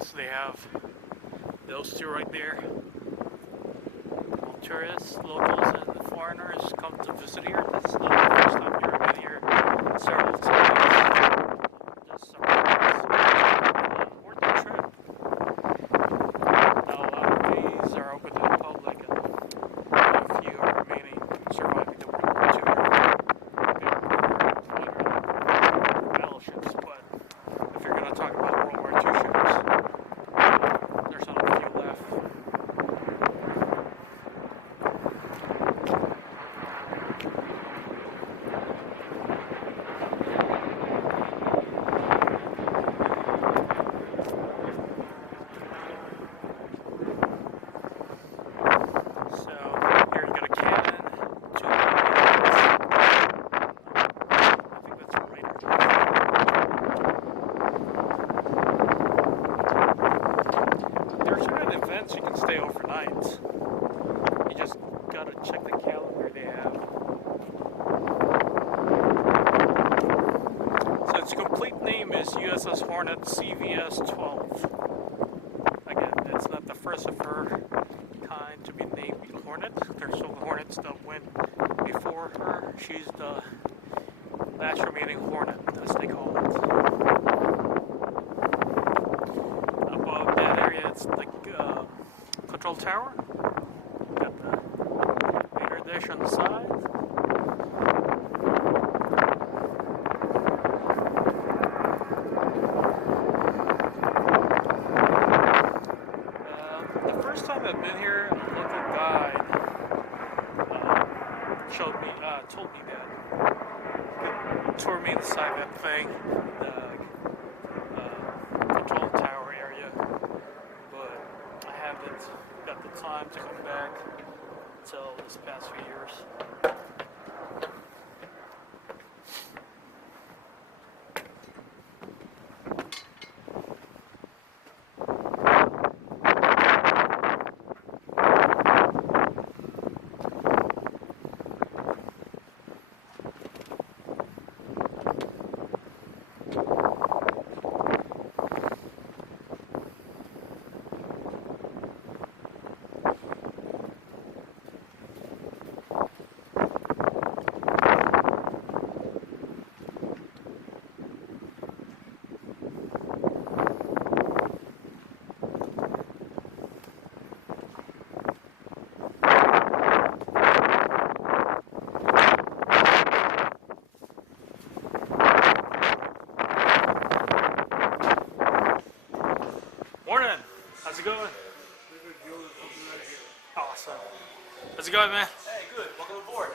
events. They have those two right there. All tourists, locals, and foreigners come to visit here. This is not the first time here. I've been here several times. Just worth the trip. Now, a lot of these are open to the public, and a few are remaining surviving the World War II battleships. But if you're going to talk about World War II ships, there's only a few left. You can stay overnight. You just gotta check the calendar they have. So its complete name is USS Hornet CVS-12. Again, it's not the first of her kind to be named Hornet. There's still Hornets that went before her. She's the last remaining Hornet, as they call it. Above that area, it's like control tower. Got the radar dish on the side. The first time I've been here, a local guide told me that. Toured me inside that thing, the control tower area. But I haven't got the time to come back until this past few years. How's it going? Awesome. How's it going, man? Hey, good. Welcome aboard.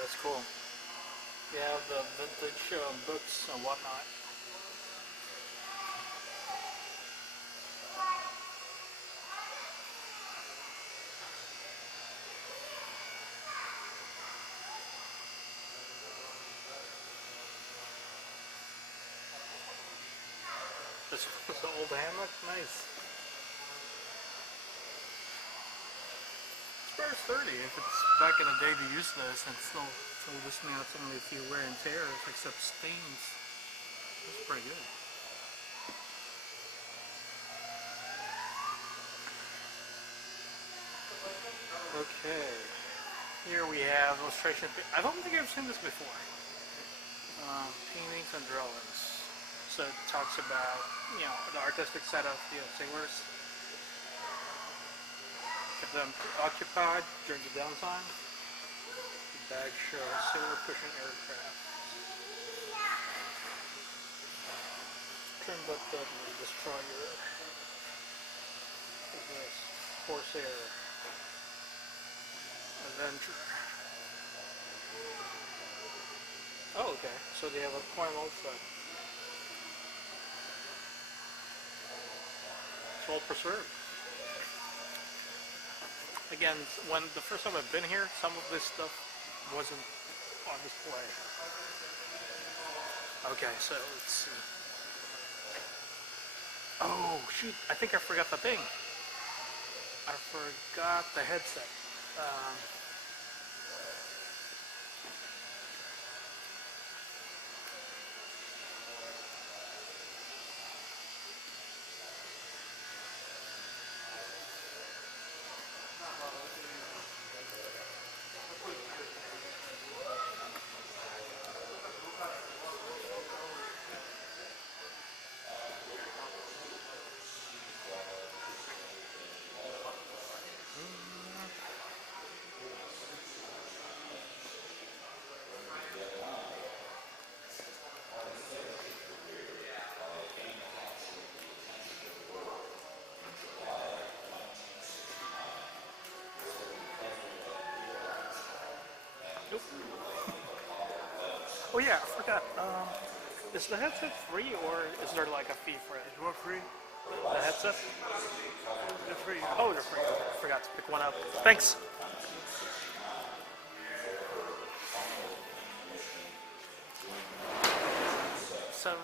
That's cool. You have the vintage books and whatnot. This was the old hammock? Nice. It's very sturdy. If it's back in the day to use this, and still this now it's only a few wear and tears, except stains. That's pretty good. Okay. Here we have illustration. I don't think I've seen this before. Paintings and drawings. So it talks about, you know, the artistic side of the sailors. Kept them occupied during the downtime. The bag shows sailor pushing aircraft. Turnbuck Destroyer. this? Corsair. Avenger. Oh, okay. So they have a coin also. It's well preserved. Again, when the first time I've been here, some of this stuff wasn't on display. Okay, so let's see. Oh, shoot. I think I forgot the thing. I forgot the headset. Um, nope. Oh yeah, I forgot. Is the headset free or is there like a fee for it? Is what free? The headset? They're free. Oh, they're free. I forgot to pick one up. Thanks. Seven.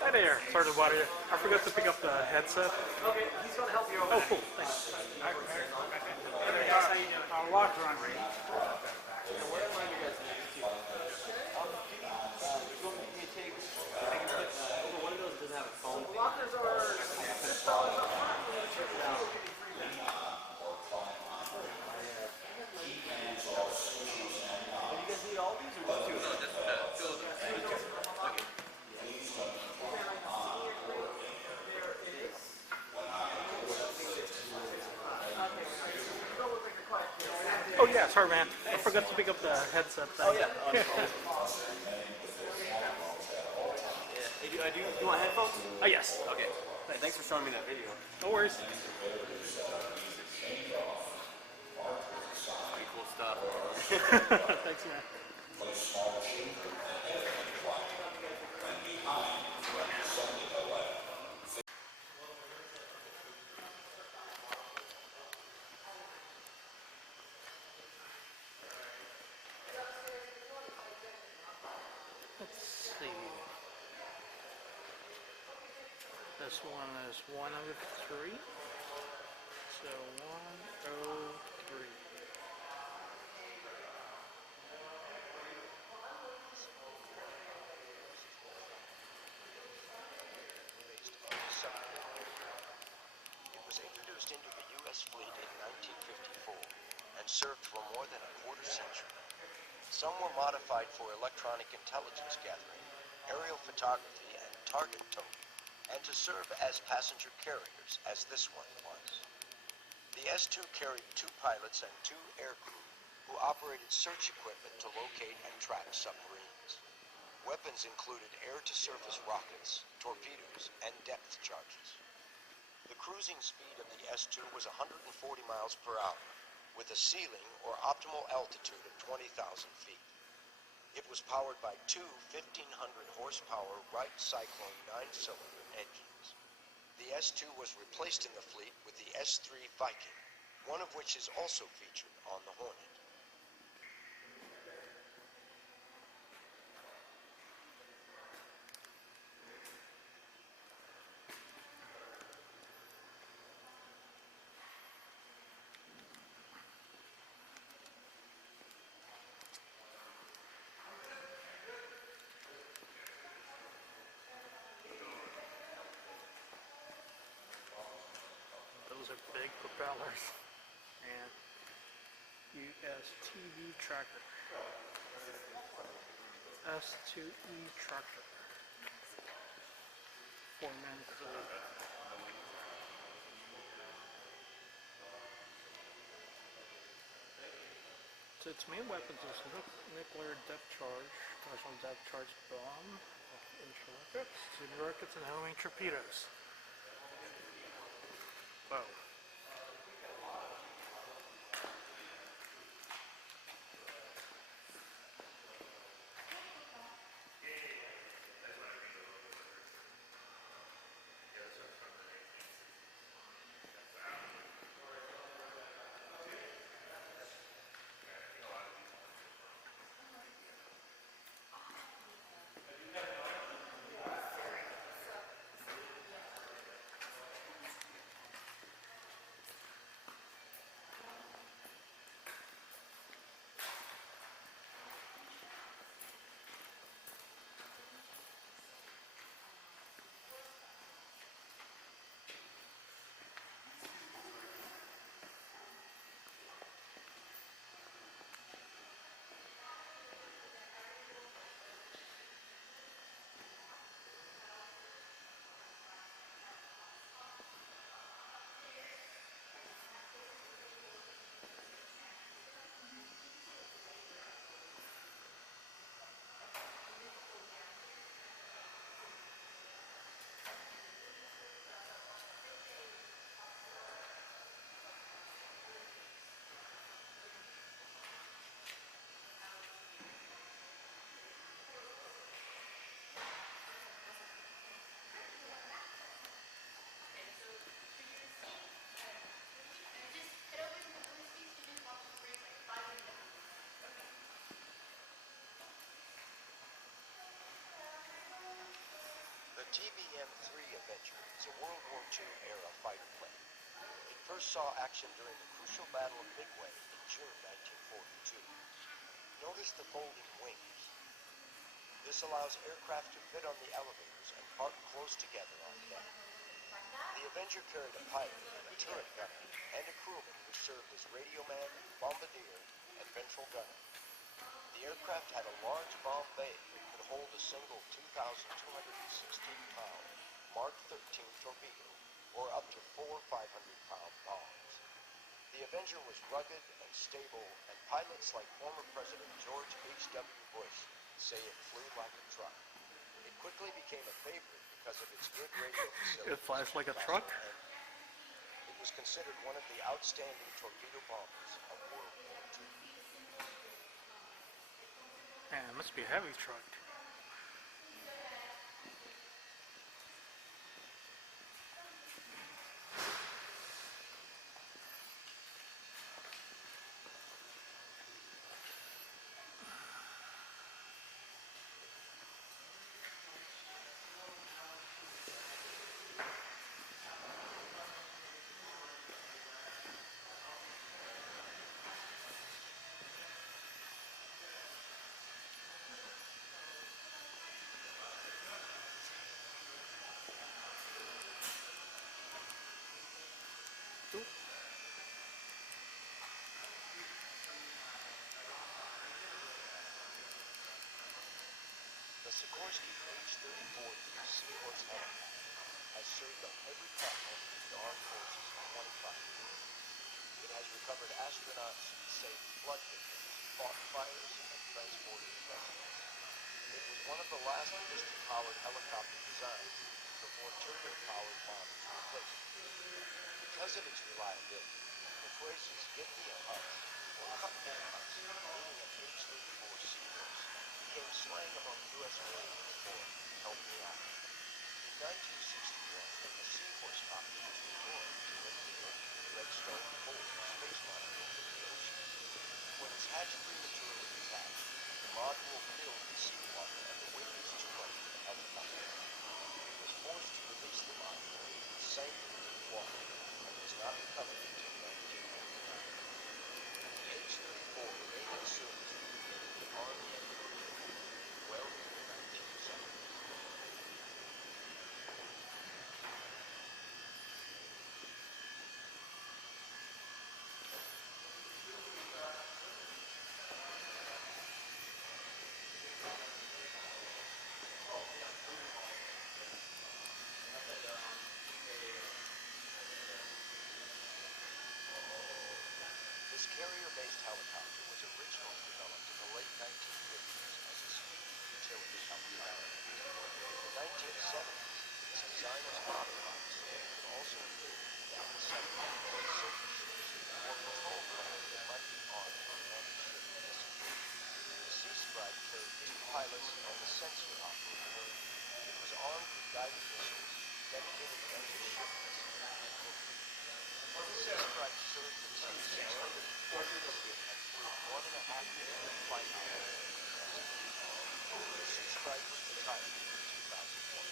Hi there. Sorry to bother you. I forgot to pick up the headset. Okay, he's going to help you over Oh, there. cool. Thanks. How you doing? Our locker on ready. Where am I you guys next to? You want me to take, I can put, over one of those doesn't have a phone. The lockers are $6 up front. Check it out. Do you guys need all these or just two? No, just two of them. Okay. Oh yeah, sorry man. I forgot to pick up the headset thing. Oh yeah. Yeah. Do you want headphones? Oh yes. Okay. Thanks for showing me that video. No worries. Pretty cool stuff. Thanks man. Let's see. This one is 103. So 103. It was introduced into the U.S. fleet in 1954 and served for more than a quarter century. Some were modified for electronic intelligence gathering, aerial photography, and target towing, and to serve as passenger carriers, as this one was. The S-2 carried 2 pilots and 2 aircrew who operated search equipment to locate and track submarines. Weapons included air-to-surface rockets, torpedoes, and depth charges. The cruising speed of the S-2 was 140 miles per hour, with a ceiling or optimal altitude of 20,000 feet. It was powered by two 1,500 horsepower Wright Cyclone 9-cylinder engines. The S-2 was replaced in the fleet with the S-3 Viking, one of which is also featured on the Hornet. Those are big propellers. And USTV tracker. S2E tracker. 4-man crew. So its main weapons is nuclear depth charge, personal depth charge bomb, intra rockets, and homing torpedoes. Whoa. The TBM-3 Avenger is a World War II-era fighter plane. It first saw action during the crucial Battle of Midway in June 1942. Notice the folding wings. This allows aircraft to fit on the elevators and park close together on deck. The Avenger carried a pilot, a turret gunner, and a crewman who served as radio man, bombardier, and ventral gunner. The aircraft had a large bomb bay that could hold a single 2,216-pound Mark 13 torpedo, or up to 4 500-pound bombs. The Avenger was rugged and stable, and pilots like former President George H.W. Bush say it flew like a truck. It quickly became a favorite because of its good radio facilities. It flies like a truck? It was considered one of the outstanding torpedo bombers of World War II. Man, it must be a heavy truck. The Sikorsky H-34 Seahorse helicopter has served on every platform of the armed forces for 25 years. It has recovered astronauts, saved flood victims, fought fires, and transported specimens. It was one of the last piston-powered helicopter designs before turbo-powered bombers replaced it. Because of its reliability, the phrases "get me a hut" or "cut me a hut," meaning an H-34 Seahorse, became slang among U.S. Marines for "help me out." In 1961, a Seahorse copter was deployed to lift the empty Redstone 4 space module from the ocean. When its hatch prematurely detached, the module filled with seawater and the wind was too much for the helicopter. It was forced to release the module, sank in deep water, and was not recovered until 1999. The H-34 remained in service in the Army and Marine Corps well into the 1970s. This carrier-based helicopter was originally developed in the late 1950s as a speedy utility helicopter. In the 1970s, its design was modified so that it could also include down-7 safety ships or patrol craft that might be armed with anti-ship missiles. The Sea Sprite carried 2 pilots and a sensor operator. It was armed with guided missiles, dedicated anti-ship missiles, and torpedoes. The Sea Sprite served its 600 deployments and flew 1.5 million flight hours in the U.S. Navy. The Sea Sprite was retired in 2001.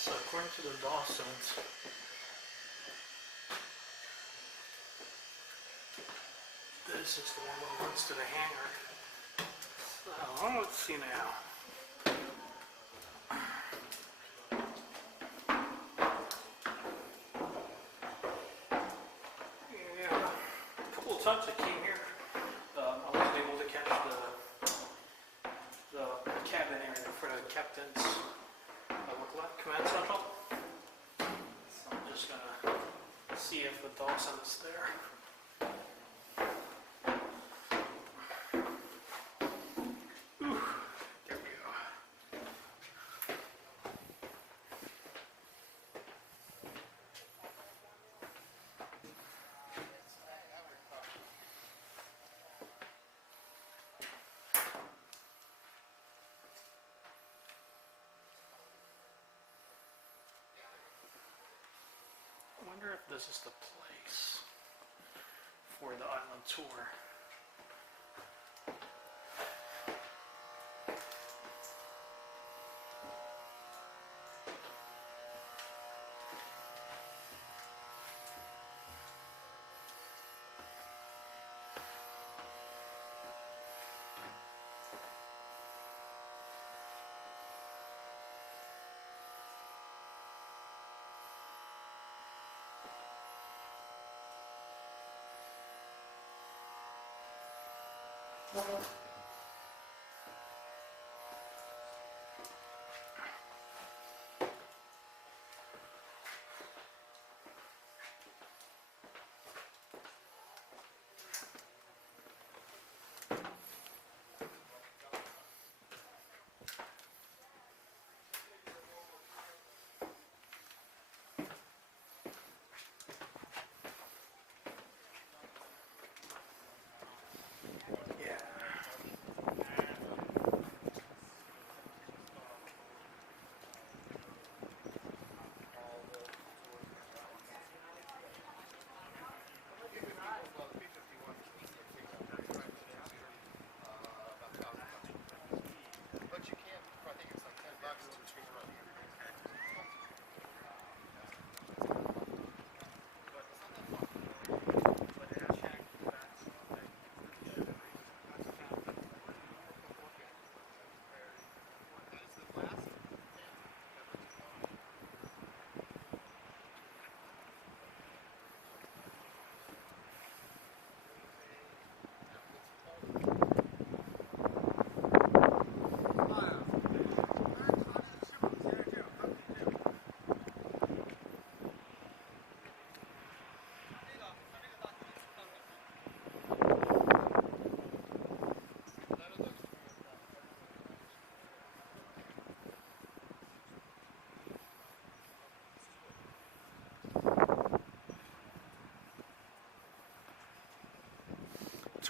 So according to the Dawsons, this is the one that runs to the hangar. So let's see now. Yeah, a couple of times I came here, I wasn't able to catch the cabin area for the captain's command central. So I'm just gonna see if the Dawson is there. Ooh, there we go. I wonder if this is the place for the island tour.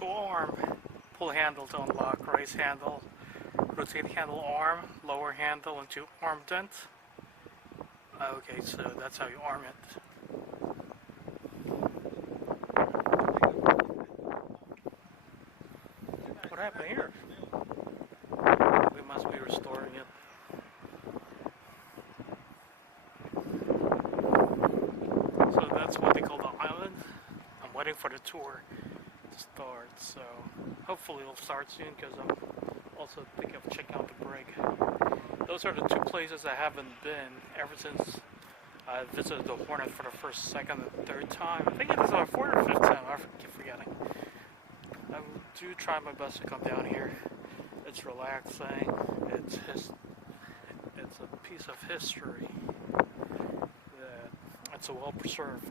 to arm. Pull handle to unlock. Raise handle. Rotate handle arm. Lower handle into arm dent. Okay, so that's how you arm it. What happened here? We must be restoring it. So that's what they call the island. I'm waiting for the tour to start, so hopefully it'll start soon because I'm also thinking of checking out the brig. Those are the two places I haven't been ever since I visited the Hornet for the first, second, and third time. I think it is our fourth or fifth time, I keep forgetting. I do try my best to come down here. It's relaxing, it's a piece of history that it's so well preserved.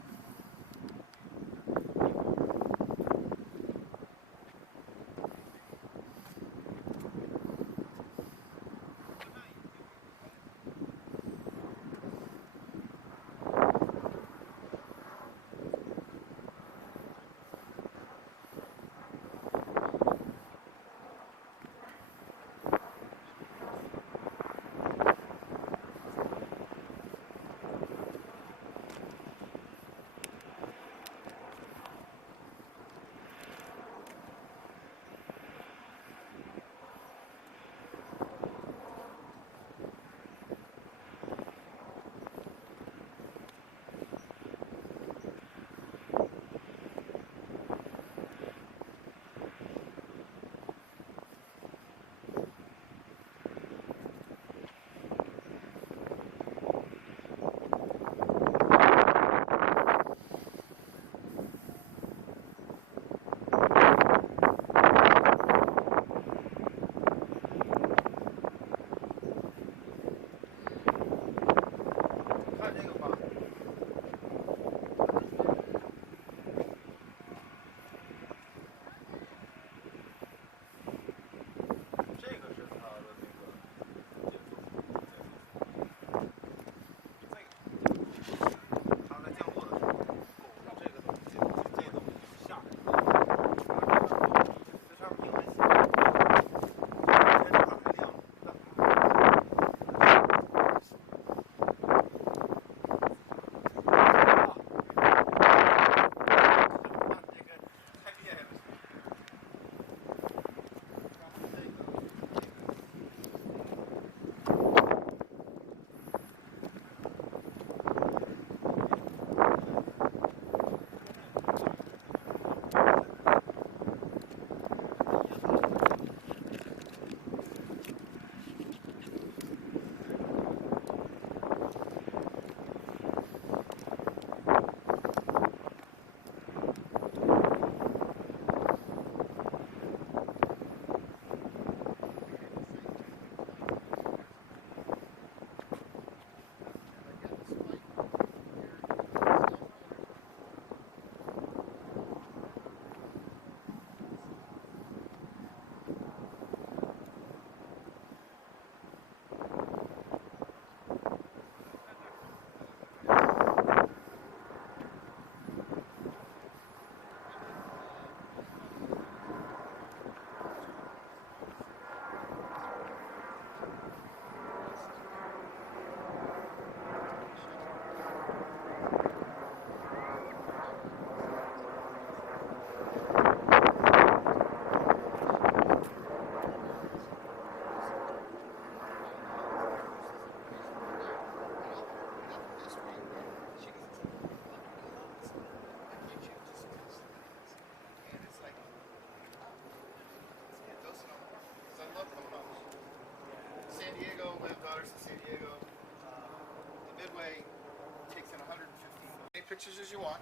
Pictures as you want.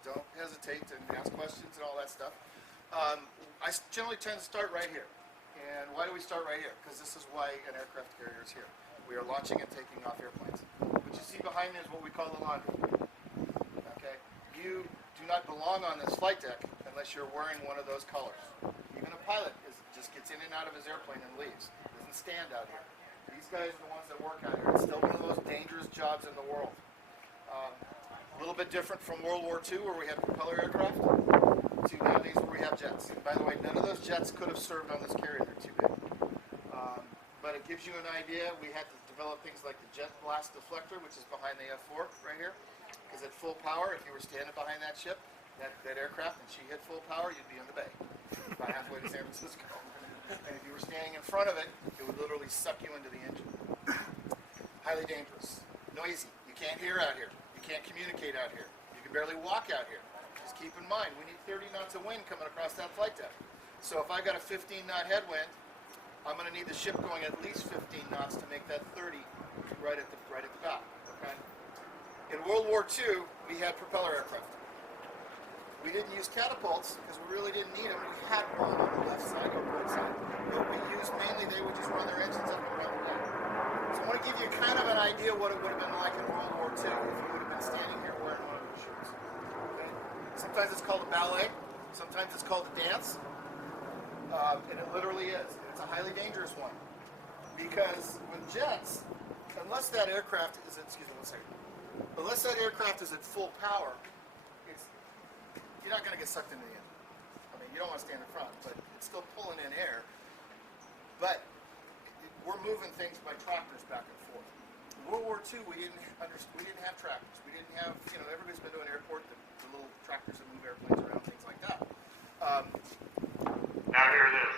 Don't hesitate to ask questions and all that stuff. I generally tend to start right here. And why do we start right here? Because this is why an aircraft carrier is here. We are launching and taking off airplanes. What you see behind me is what we call the laundry. Okay? You do not belong on this flight deck unless you're wearing one of those colors. Even a pilot just gets in and out of his airplane and leaves. Doesn't stand out here. These guys are the ones that work out here. It's still one of the most dangerous jobs in the world. A little bit different from World War II where we had propeller aircraft. to nowadays where we have jets. And by the way, none of those jets could have served on this carrier. They're too big. But it gives you an idea. We had to develop things like the jet blast deflector, which is behind the F4 right here. Because at full power, if you were standing behind that ship, that aircraft, and she hit full power, you'd be in the bay, about halfway to San Francisco. And if you were standing in front of it, it would literally suck you into the engine. Highly dangerous. Noisy. You can't hear out here. You can't communicate out here. You can barely walk out here. Just keep in mind, we need 30 knots of wind coming across that flight deck. So if I got a 15-knot headwind, I'm going to need the ship going at least 15 knots to make that 30 right at the bow. Okay. In World War II, we had propeller aircraft. We didn't use catapults because we really didn't need them. We had one on the left side or right side. But we used mainly, they would just run their engines up and around the deck. So I want to give you kind of an idea what it would have been like in World War II if you would have been standing here wearing one of those shirts. Okay? Sometimes it's called a ballet. Sometimes it's called a dance. And it literally is. And it's a highly dangerous one. Because with jets, unless that aircraft is, unless that aircraft is at full power, you're not going to get sucked into the engine. I mean, you don't want to stand in front, but it's still pulling in air. But we're moving things by tractors back and forth. In World War II, we didn't have tractors. We didn't have, everybody's been to an airport, the little tractors that move airplanes around, things like that. Now hear this.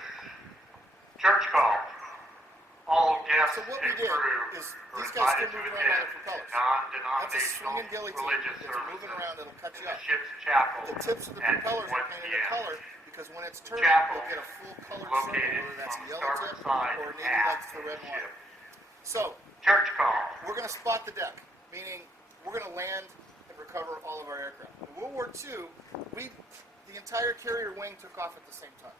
Church call. All guests So what and we did crew is are these guys invited still to moving around by attend their propellers. That's a non-denominational swinging ghillie tip religious that's services moving around that'll cut you in the up. ship's chapel The tips of the at propellers are 1 painted a p.m. color because when it's turning, Chapel you'll get a full colored located circle, whether that's a on the yellow starboard tip side or maybe half like the red of the one. ship. So Church call. we're going to spot the deck, meaning we're going to land and recover all of our aircraft. In World War II, the entire carrier wing took off at the same time.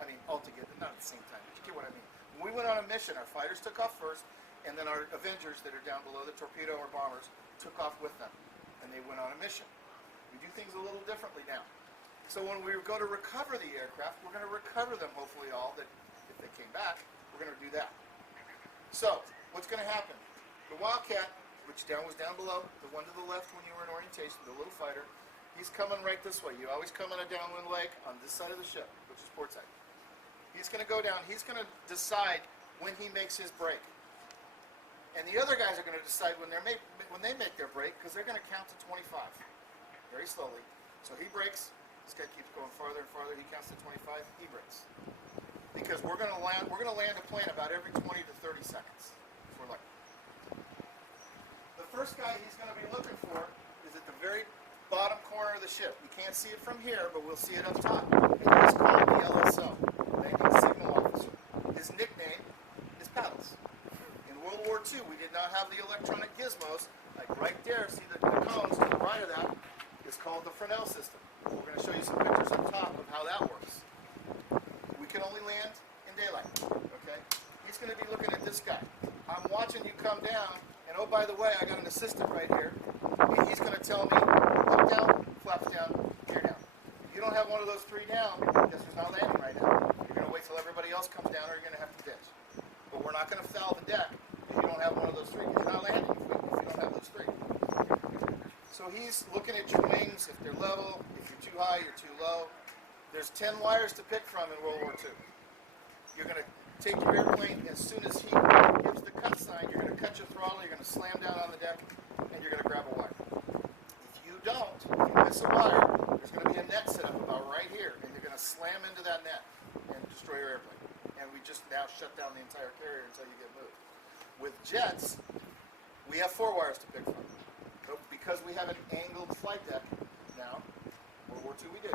I mean, altogether, not at the same time, but you get what I mean. When we went on a mission, our fighters took off first, and then our Avengers that are down below, the torpedo or bombers, took off with them, and they went on a mission. We do things a little differently now. So when we go to recover the aircraft, we're going to recover them, hopefully all, that if they came back, we're going to do that. So, what's going to happen? The Wildcat, which was down below, the one to the left when you were in orientation, the little fighter, he's coming right this way. You always come on a downwind leg on this side of the ship, which is port side. He's going to go down. He's going to decide when he makes his break. And the other guys are going to decide when they make their break, because they're going to count to 25 very slowly. So he breaks. This guy keeps going farther and farther. He counts to 25. He breaks. Because we're going to land a plane about every 20 to 30 seconds. If we're lucky. The first guy he's going to be looking for is at the very bottom corner of the ship. You can't see it from here, but we'll see it up top. And he's called the LSO, Landing Signal Officer. His nickname is Paddles. In World War II, we did not have the electronic gizmos. Like right there, see the cones to the right of that is called the Fresnel system. We're going to show you some pictures up top of how that works. We can only land in daylight, okay? He's going to be looking at this guy. I'm watching you come down, and oh, by the way, I got an assistant right here, and he's going to tell me, look down, flaps down, gear down. If you don't have one of those three down, this is not landing right now. You're going to wait till everybody else comes down, or you're going to have to ditch. But we're not going to foul the deck if you don't have one of those three, because you're not landing if you don't have those three. So he's looking at your wings, if they're level, if you're too high, you're too low. There's 10 wires to pick from in World War II. You're going to take your airplane, as soon as he gives the cut sign, you're going to cut your throttle, you're going to slam down on the deck, and you're going to grab a wire. If you don't, if you miss a wire, there's going to be a net set up about right here, and you're going to slam into that net and destroy your airplane. And we just now shut down the entire carrier until you get moved. With jets, we have 4 wires to pick from. But because we have an angled flight deck now, World War II we did.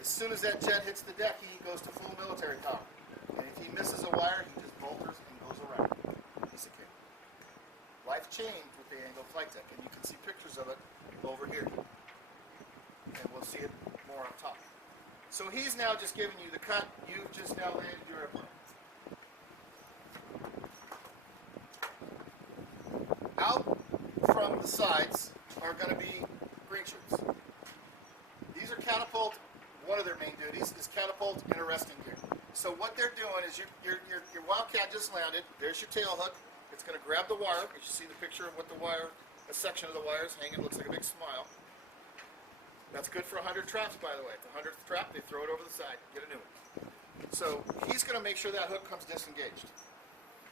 As soon as that jet hits the deck, he goes to full military power. And if he misses a wire, he just bolters and goes around. Piece of cake. Life changed with the angled flight deck, and you can see pictures of it over here. And we'll see it more on top. So he's now just giving you the cut. You've just now landed your airplane. Out from the sides are going to be green shirts. These are catapult. One of their main duties is catapult and arresting gear. So what they're doing is your Wildcat just landed. There's your tail hook. It's going to grab the wire. You see the picture of what the wire, a section of the wire is hanging. It looks like a big smile. That's good for 100 traps, by the way. The 100th trap, they throw it over the side, get a new one. So he's going to make sure that hook comes disengaged.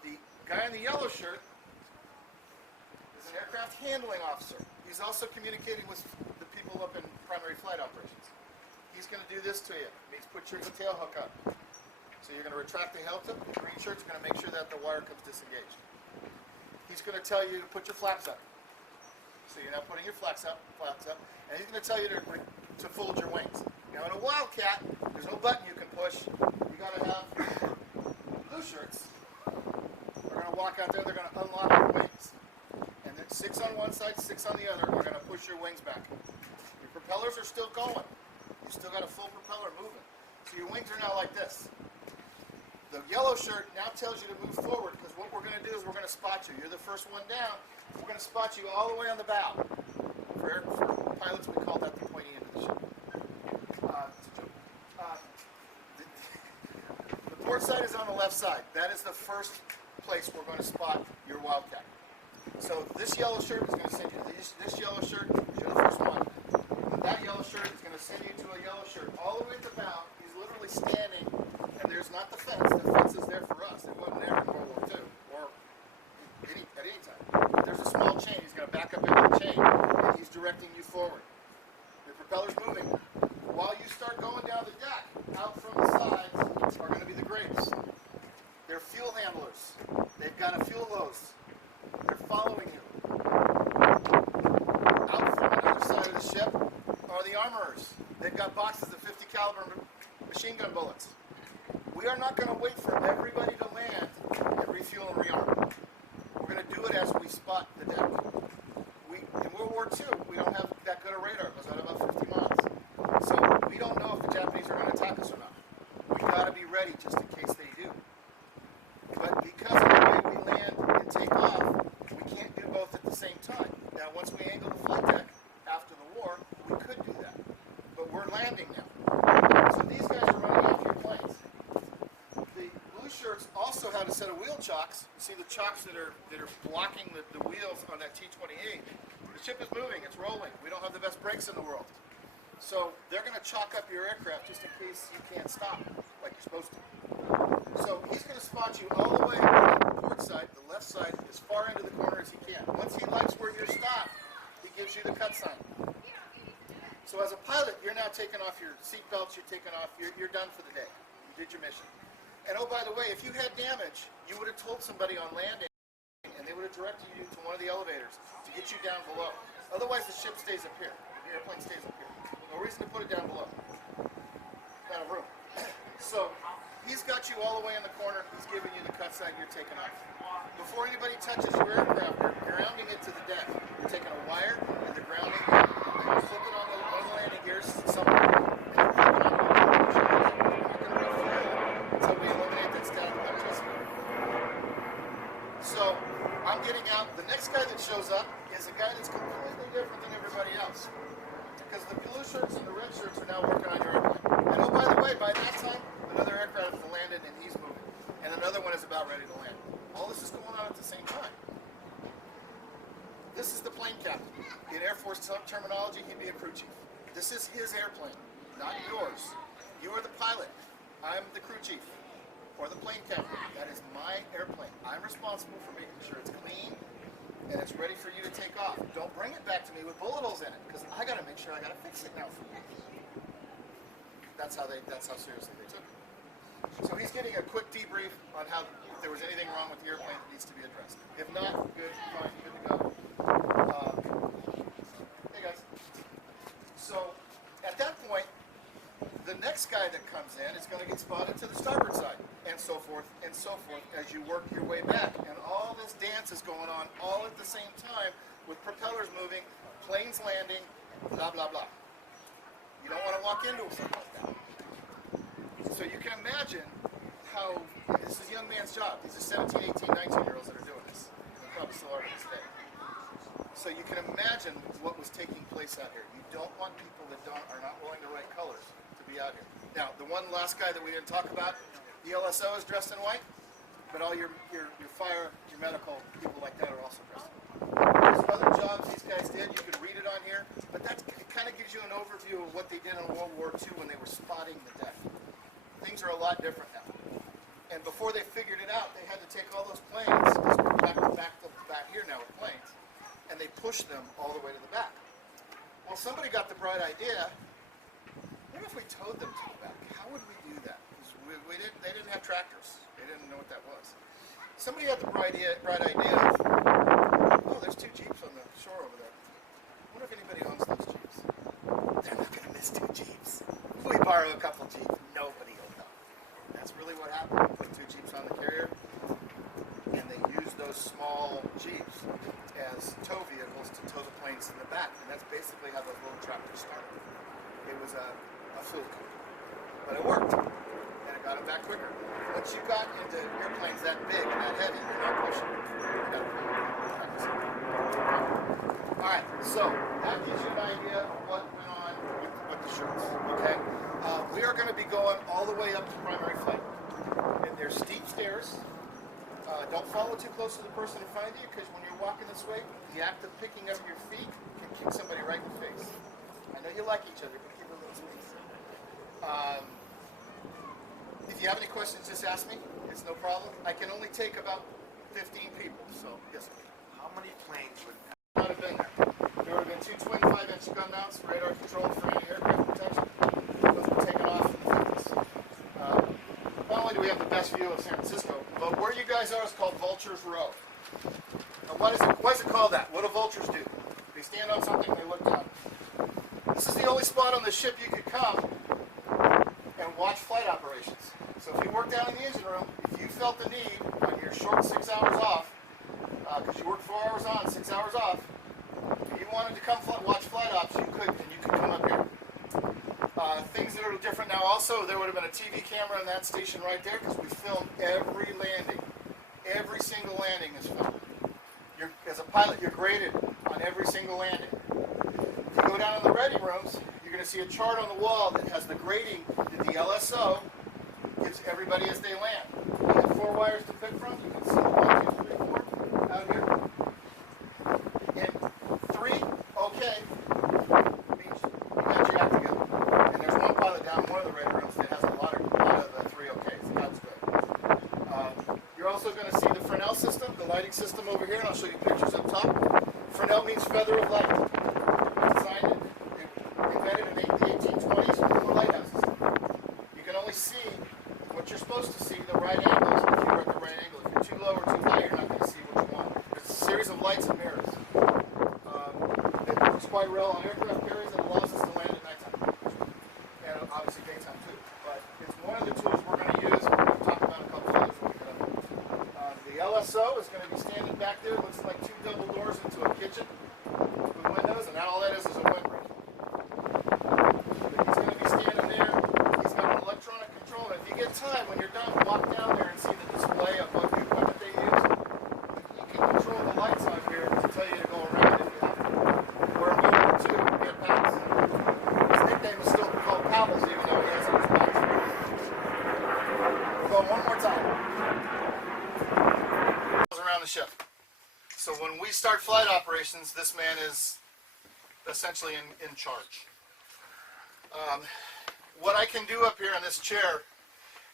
The guy in the yellow shirt is an aircraft handling officer. He's also communicating with the people up in primary flight operations. He's going to do this to you. It means put your tail hook up. So you're going to retract the tail hook. The green shirt's going to make sure that the wire comes disengaged. He's going to tell you to put your flaps up. So you're now putting your flaps up, and he's going to tell you to fold your wings. Now in a Wildcat, there's no button you can push. You got to have blue shirts. They're going to walk out there. They're going to unlock your wings, and then 6 on one side, 6 on the other. Are going to push your wings back. Your propellers are still going. You still got a full propeller moving. So your wings are now like this. The yellow shirt now tells you to move forward, because what we're going to do is we're going to spot you. You're the first one down. We're going to spot you all the way on the bow. For pilots, we call that the pointy end of the ship. The port side is on the left side. That is the first place we're going to spot your Wildcat. So this yellow shirt is going to send you to this yellow shirt. You're the first one. That yellow shirt is going to send you to a yellow shirt all the way at the bow. He's literally standing, and there's not the fence. The fence is there for us. It wasn't there in World War II or at any time. There's a small chain. He's going to back up into the chain, and he's directing you forward. Your propeller's moving. While you start going down the deck, out from the sides are going to be the grates. They're fuel handlers. They've got a fuel hose. They're following you. Out from another side of the ship are the armorers. They've got boxes of 50 caliber machine gun bullets. We are not going to wait for everybody to land and refuel and rearm. We're going to do it as we spot the deck. In World War II, we don't have that good a radar. It goes out about 50 miles. So we don't know if the Japanese are going to attack us or not. We got to be ready just in case they do. But because of the way we land and take off, we can't do both at the same time. Now, once we angle the flight deck after the war, we could do that. But we're landing now. So these guys are running off your planes. The blue shirts also had a set of wheel chocks. You see the chocks that are blocking the wheels on that T-28. The ship is moving. It's rolling. We don't have the best brakes in the world. So they're going to chalk up your aircraft just in case you can't stop like you're supposed to. So he's going to spot you all the way on the port side, the left side, as far into the corner as he can. Once he likes where you're stopped, he gives you the cut sign. So as a pilot, you're now taking off your seat belts, you're taking off, you're done for the day. You did your mission. And oh, by the way, if you had damage, you would have told somebody on landing, and they would have directed you to one of the elevators to get you down below. Otherwise, the ship stays up here. The airplane stays up here. No reason to put it down below. Not a room. So he's got you all the way in the corner. He's giving you the cut sign. You're taking off. Before anybody touches your aircraft, you're grounding it to the deck. You're taking a wire and the grounding, and you're flipping on the landing gears somewhere. And you're flipping on the you're going to refuel until we eliminate that static electricity. So I'm getting out. The next guy that shows up is a guy that's completely different than everybody else. Because the blue shirts and the red shirts are now working on your airplane. And oh, by the way, by that time, another aircraft has landed and he's moving. And another one is about ready to land. All this is going on at the same time. This is the plane captain. In Air Force terminology, he'd be a crew chief. This is his airplane, not yours. You are the pilot. I'm the crew chief, or the plane captain. That is my airplane. I'm responsible for making sure it's clean and it's ready for you to take off. Don't bring it back to me with bullet holes in it, because I got to make sure I got to fix it now for you. That's how seriously they took it. So he's getting a quick debrief on how if there was anything wrong with the airplane that needs to be addressed. If not, good, fine, good to go. Hey guys. So at that point, the next guy that comes in is going to get spotted to the starboard side, and so forth, as you work your way back. And all this dance is going on all at the same time with propellers moving, planes landing, blah, blah, blah. You don't want to walk into something like that. So you can imagine how this is a young man's job. These are 17, 18, 19-year-olds that are doing this. They probably still are to this day. So you can imagine what was taking place out here. You don't want people that are not wearing the right colors to be out here. Now, the one last guy that we didn't talk about, the LSO is dressed in white. but all your fire, your medical, people like that are also dressed up. There's other jobs these guys did. You can read it on here, but it kind of gives you an overview of what they did in World War II when they were spotting the death. Things are a lot different now. And before they figured it out, they had to take all those planes, because we're back here now with planes, and they pushed them all the way to the back. Well, somebody got the bright idea, what if we towed them to the back? How would we do that? Because they didn't have tractors. They didn't know what that was. Somebody had the bright idea of, oh, there's 2 Jeeps on the shore over there. I wonder if anybody owns those Jeeps. They're not going to miss 2 Jeeps. If we borrow a couple Jeeps, nobody will know. That's really what happened. They put 2 Jeeps on the carrier, and they used those small Jeeps as tow vehicles to tow the planes to the back. And that's basically how those little tractors started. It was a fluke. But it worked. And it got them back quicker. Once you got into airplanes that big and that heavy, you're not pushing. Alright, so that gives you an idea of what went on with the shirts. Okay? We are going to be going all the way up to primary flight. And there's steep stairs. Don't follow too close to the person in front of you, because when you're walking this way, the act of picking up your feet can kick somebody right in the face. I know you like each other, but keep a little space. If you have any questions, just ask me. It's no problem. I can only take about 15 people, so yes. How many planes would Not have been there. There would have been 2 twin 5-inch gun mounts, radar controlled for anti-aircraft protection. Those were taken off in the 50s. Not only do we have the best view of San Francisco, but where you guys are is called Vulture's Row. Now, why is it called that? What do vultures do? They stand on something, they look down. This is the only spot on the ship you could come and watch flight operations. So if you work down in the engine room, if you felt the need on your short 6 hours off, because you work 4 hours on, 6 hours off, if you wanted to come watch flight ops, you could, and you could come up here. Things that are different now also, there would have been a TV camera in that station right there, because we filmed every landing. Every single landing is filmed. As a pilot, you're graded on every single landing. If you go down in the ready rooms, you're going to see a chart on the wall that has the grading that the LSO gives everybody as they land. You have 4 wires to pick from. You can see 1, 2, 3, 4 out here. And 3, okay, means you got your act together. And there's one pilot down in one of the ready rooms that has a lot of the 3 okays. That's good. You're also going to see the Fresnel system, the lighting system over here, and I'll show you pictures up top. Fresnel means feather of light. Designed it, invented in the 1820s for lighthouses. You can only see what you're supposed to see, the right angles, if you're at the right angle. If you're too low or too high, you're not going to see what you want. There's a series of lights and mirrors. It works quite well on aircraft carriers and allows us to land at nighttime. And obviously daytime too. But it's one of the tools we're going to use. We're going to talk about a couple others when we get up. The LSO is going to be standing back there. It looks like 2 double doors into a kitchen with windows, and now all that is a windbreak. He's going to be standing there. He's got an electronic control. And if you get time, when you're done, walk down there and see the display of what the equipment they use. You can control the lights on here to tell you to go around if you have to. Where in World War II, we had pals. His nickname is still called Pebbles, even though he has it as pals. We're going one more time. Around the ship. So when we start flight operations, this man is essentially in charge. What I can do up here in this chair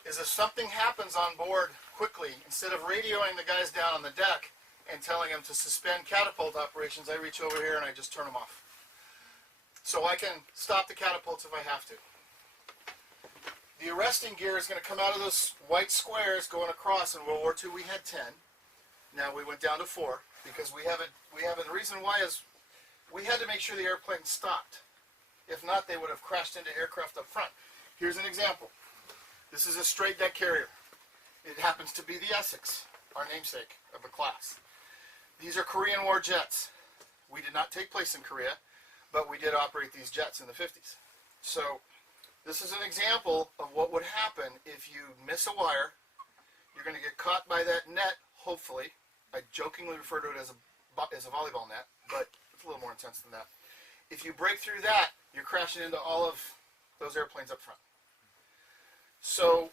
is if something happens on board quickly, instead of radioing the guys down on the deck and telling them to suspend catapult operations, I reach over here and I just turn them off. So I can stop the catapults if I have to. The arresting gear is going to come out of those white squares going across. In World War II we had 10. Now we went down to 4 because we haven't. The reason why is we had to make sure the airplane stopped. If not, they would have crashed into aircraft up front. Here's an example. This is a straight deck carrier. It happens to be the Essex, our namesake of the class. These are Korean War jets. We did not take place in Korea, but we did operate these jets in the 50s. So this is an example of what would happen if you miss a wire. You're going to get caught by that net, hopefully. I jokingly refer to it as a volleyball net, but it's a little more intense than that. If you break through that, you're crashing into all of those airplanes up front. So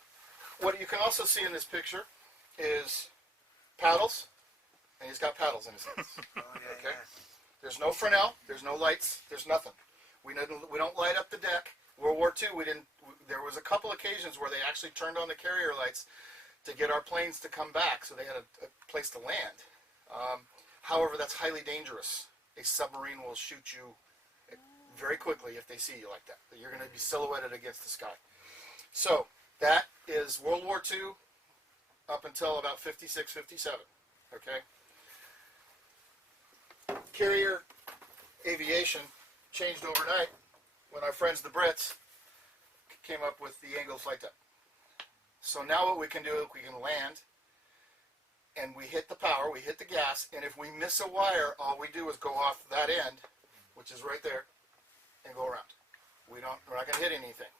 what you can also see in this picture is paddles, and he's got paddles in his hands. Okay? There's no Fresnel, there's no lights, there's nothing. We don't light up the deck. World War II, there was a couple occasions where they actually turned on the carrier lights to get our planes to come back, so they had a place to land. However, that's highly dangerous. A submarine will shoot you very quickly if they see you like that. You're going to be silhouetted against the sky. So that is World War II up until about 56, 57. Okay? Carrier aviation changed overnight when our friends the Brits came up with the angled flight deck. So now what we can do is we can land, and we hit the power, we hit the gas, and if we miss a wire, all we do is go off that end, which is right there, and go around. We're not going to hit anything.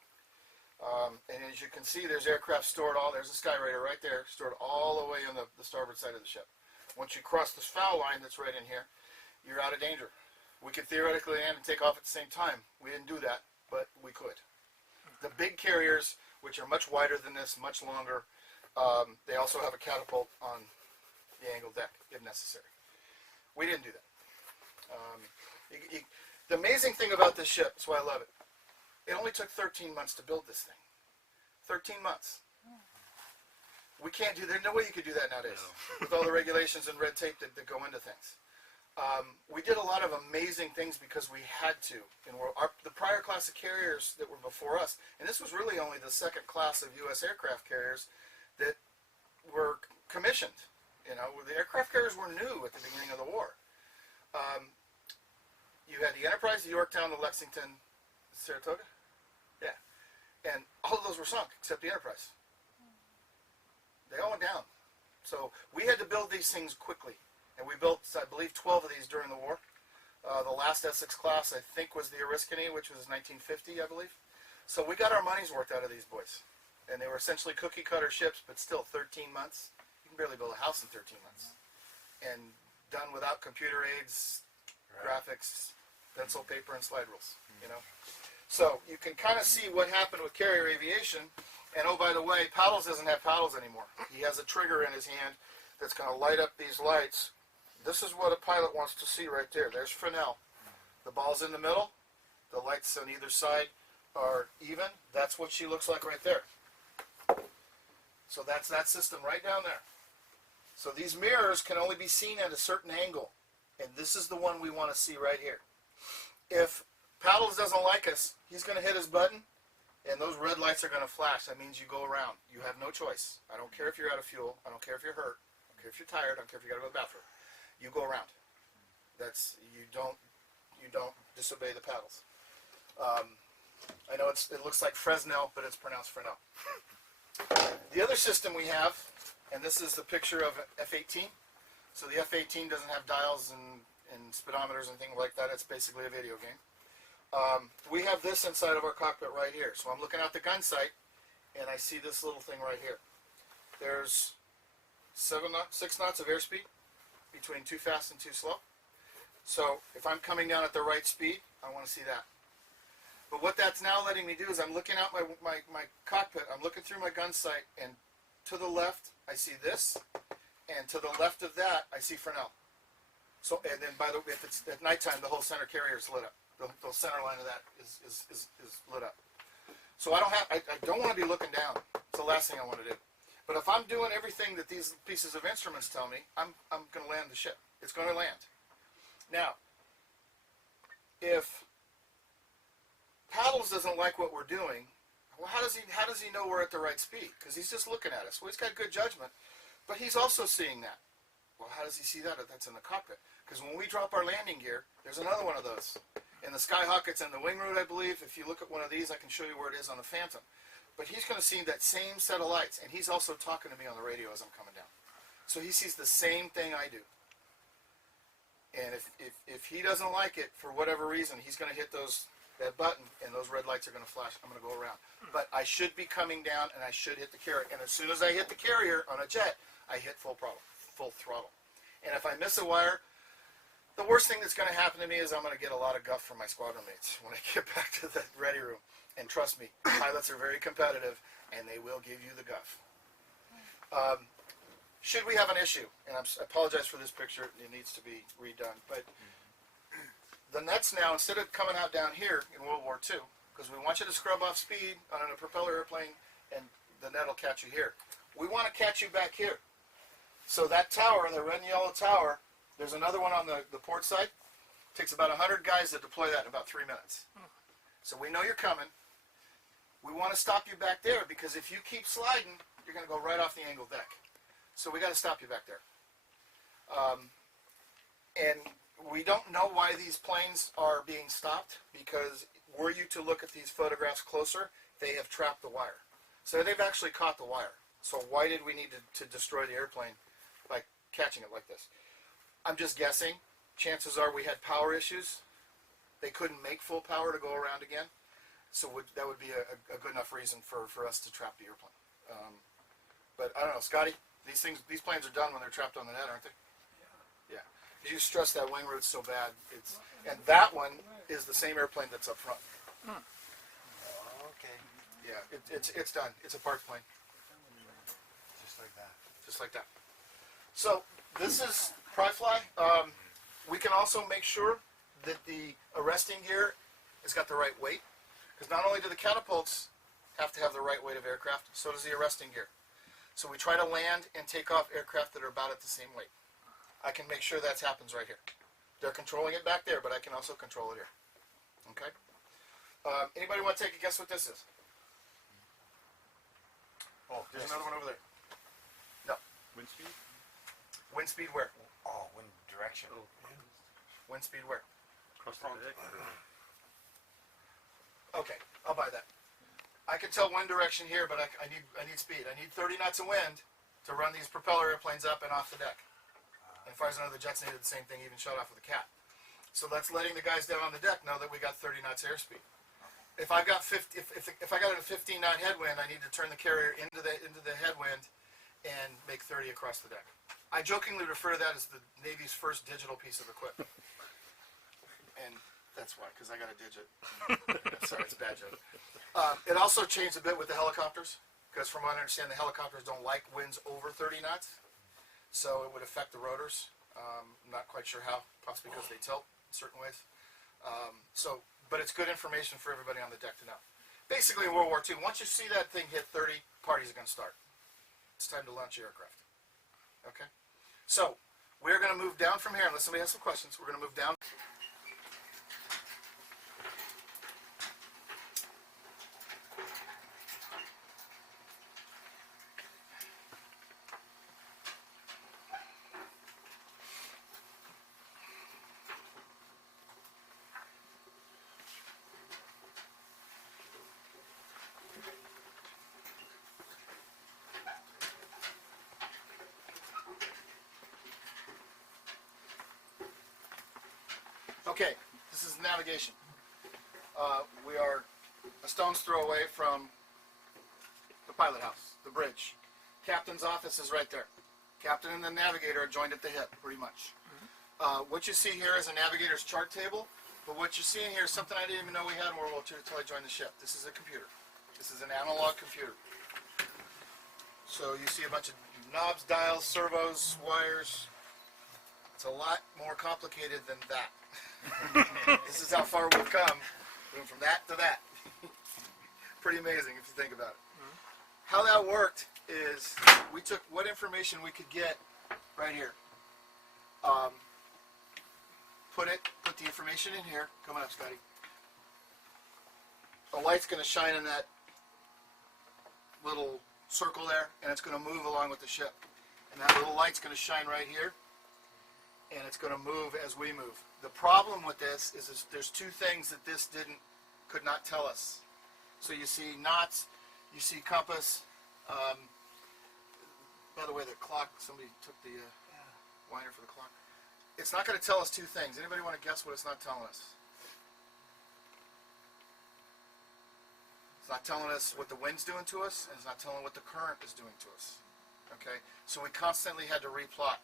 And as you can see, there's aircraft stored there's a Skyraider right there, stored all the way on the starboard side of the ship. Once you cross this foul line that's right in here, you're out of danger. We could theoretically land and take off at the same time. We didn't do that, but we could. The big carriers, which are much wider than this, much longer, they also have a catapult on the angled deck, if necessary. We didn't do that. The amazing thing about this ship, that's why I love it, it only took 13 months to build this thing. 13 months. We can't do, there's no way you could do that nowadays, with all the regulations and red tape that go into things. We did a lot of amazing things because we had to. And the prior class of carriers that were before us, and this was really only the second class of U.S. aircraft carriers that were commissioned. You know, the aircraft carriers were new at the beginning of the war. You had the Enterprise, the Yorktown, the Lexington, Saratoga? Yeah. And all of those were sunk, except the Enterprise. They all went down. So we had to build these things quickly. And we built, I believe, 12 of these during the war. The last Essex class, I think, was the Oriskany, which was 1950, I believe. So we got our money's worth out of these boys. And they were essentially cookie-cutter ships, but still 13 months. You can barely build a house in 13 months. And done without computer aids, graphics, pencil, paper, and slide rules, you know. So you can kind of see what happened with carrier aviation. And oh, by the way, Paddles doesn't have paddles anymore. He has a trigger in his hand that's going to light up these lights. This is what a pilot wants to see right there. There's Fresnel. The ball's in the middle. The lights on either side are even. That's what she looks like right there. So that's that system right down there. So these mirrors can only be seen at a certain angle. And this is the one we want to see right here. If Paddles doesn't like us, he's going to hit his button, and those red lights are going to flash. That means you go around. You have no choice. I don't care if you're out of fuel. I don't care if you're hurt. I don't care if you're tired. I don't care if you got to go to the bathroom. You go around. You don't disobey the paddles. I know it looks like Fresnel, but it's pronounced Fresnel. The other system we have, and this is the picture of F-18. So the F-18 doesn't have dials and speedometers and things like that. It's basically a video game. We have this inside of our cockpit right here. So I'm looking out the gun sight, and I see this little thing right here. There's 6 knots of airspeed between too fast and too slow. So if I'm coming down at the right speed, I want to see that. But what that's now letting me do is I'm looking out my cockpit, I'm looking through my gun sight, and to the left, I see this, and to the left of that, I see Fresnel. So, and then by the way, if it's at nighttime, the whole center carrier is lit up. The center line of that is lit up. So I don't want to be looking down. It's the last thing I want to do. But if I'm doing everything that these pieces of instruments tell me, I'm going to land the ship. It's going to land. Now, if Paddles doesn't like what we're doing, well, how does he know we're at the right speed? Because he's just looking at us. Well, he's got good judgment, but he's also seeing that. Well, how does he see that if that's in the cockpit? Because when we drop our landing gear, there's another one of those. In the Skyhawk, it's in the wing root, I believe. If you look at one of these, I can show you where it is on the Phantom. But he's going to see that same set of lights, and he's also talking to me on the radio as I'm coming down. So he sees the same thing I do. And if he doesn't like it, for whatever reason, he's going to hit that button, and those red lights are going to flash. I'm going to go around. But I should be coming down, and I should hit the carrier. And as soon as I hit the carrier on a jet, I hit full throttle. And if I miss a wire, the worst thing that's going to happen to me is I'm going to get a lot of guff from my squadron mates when I get back to the ready room. And trust me, pilots are very competitive, and they will give you the guff. should we have an issue, and I apologize for this picture, it needs to be redone, but the nets now, instead of coming out down here in World War II, because we want you to scrub off speed on a propeller airplane, and the net will catch you here. We want to catch you back here. So that tower, the red and yellow tower, there's another one on the port side. Takes about 100 guys to deploy that in about 3 minutes. So we know you're coming. We want to stop you back there because if you keep sliding, you're going to go right off the angled deck. So we got to stop you back there. And we don't know why these planes are being stopped because were you to look at these photographs closer, they have trapped the wire. So they've actually caught the wire. So why did we need to destroy the airplane by catching it like this? I'm just guessing. Chances are we had power issues. They couldn't make full power to go around again. So that would be a good enough reason for us to trap the airplane. But I don't know, Scotty, these planes are done when they're trapped on the net, aren't they? Yeah. You stress that wing root so bad. And that one is the same airplane that's up front. Okay. Yeah, it's done. It's a parked plane. Just like that. Just like that. So this is pry fly. We can also make sure that the arresting gear has got the right weight, because not only do the catapults have to have the right weight of aircraft, so does the arresting gear. So we try to land and take off aircraft that are about at the same weight. I can make sure that happens right here. They're controlling it back there, but I can also control it here. Okay? Anybody want to take a guess what this is? Oh, there's another one over there. No. Wind speed? Wind speed where? Oh, wind direction. Wind speed where? Across the deck? Okay, I'll buy that. I can tell wind direction here, but I need speed. I need 30 knots of wind to run these propeller airplanes up and off the deck. And as far as I know, the Jets needed the same thing, even shot off with a cat. So that's letting the guys down on the deck know that we got 30 knots airspeed. If I got if I got a 15 knot headwind, I need to turn the carrier into the headwind and make 30 across the deck. I jokingly refer to that as the Navy's first digital piece of equipment. And that's why, because I got a digit. Sorry, it's a bad joke. It also changed a bit with the helicopters, because from what I understand, the helicopters don't like winds over 30 knots, so it would affect the rotors. I'm not quite sure how, possibly because they tilt in certain ways. But it's good information for everybody on the deck to know. Basically, in World War II, once you see that thing hit 30, parties are going to start. It's time to launch your aircraft. Okay? So, we're going to move down from here, unless somebody has some questions. We're going to move down. Okay, this is navigation. We are a stone's throw away from the pilot house, the bridge. Captain's office is right there. Captain and the navigator are joined at the hip, pretty much. What you see here is a navigator's chart table, but what you're seeing here is something I didn't even know we had in World War II until I joined the ship. This is a computer. This is an analog computer. So you see a bunch of knobs, dials, servos, wires. It's a lot more complicated than that. This is how far we've come, going from that to that. Pretty amazing if you think about it. How that worked is we took what information we could get right here. Put the information in here. Come on up, Scotty. The light's going to shine in that little circle there, and it's going to move along with the ship. And that little light's going to shine right here, and it's going to move as we move. The problem with this is there's two things that this could not tell us. So you see knots, you see compass. By the way, the clock, somebody took the winder for the clock. It's not going to tell us two things. Anybody want to guess what it's not telling us? It's not telling us what the wind's doing to us, and it's not telling what the current is doing to us. Okay? So we constantly had to replot.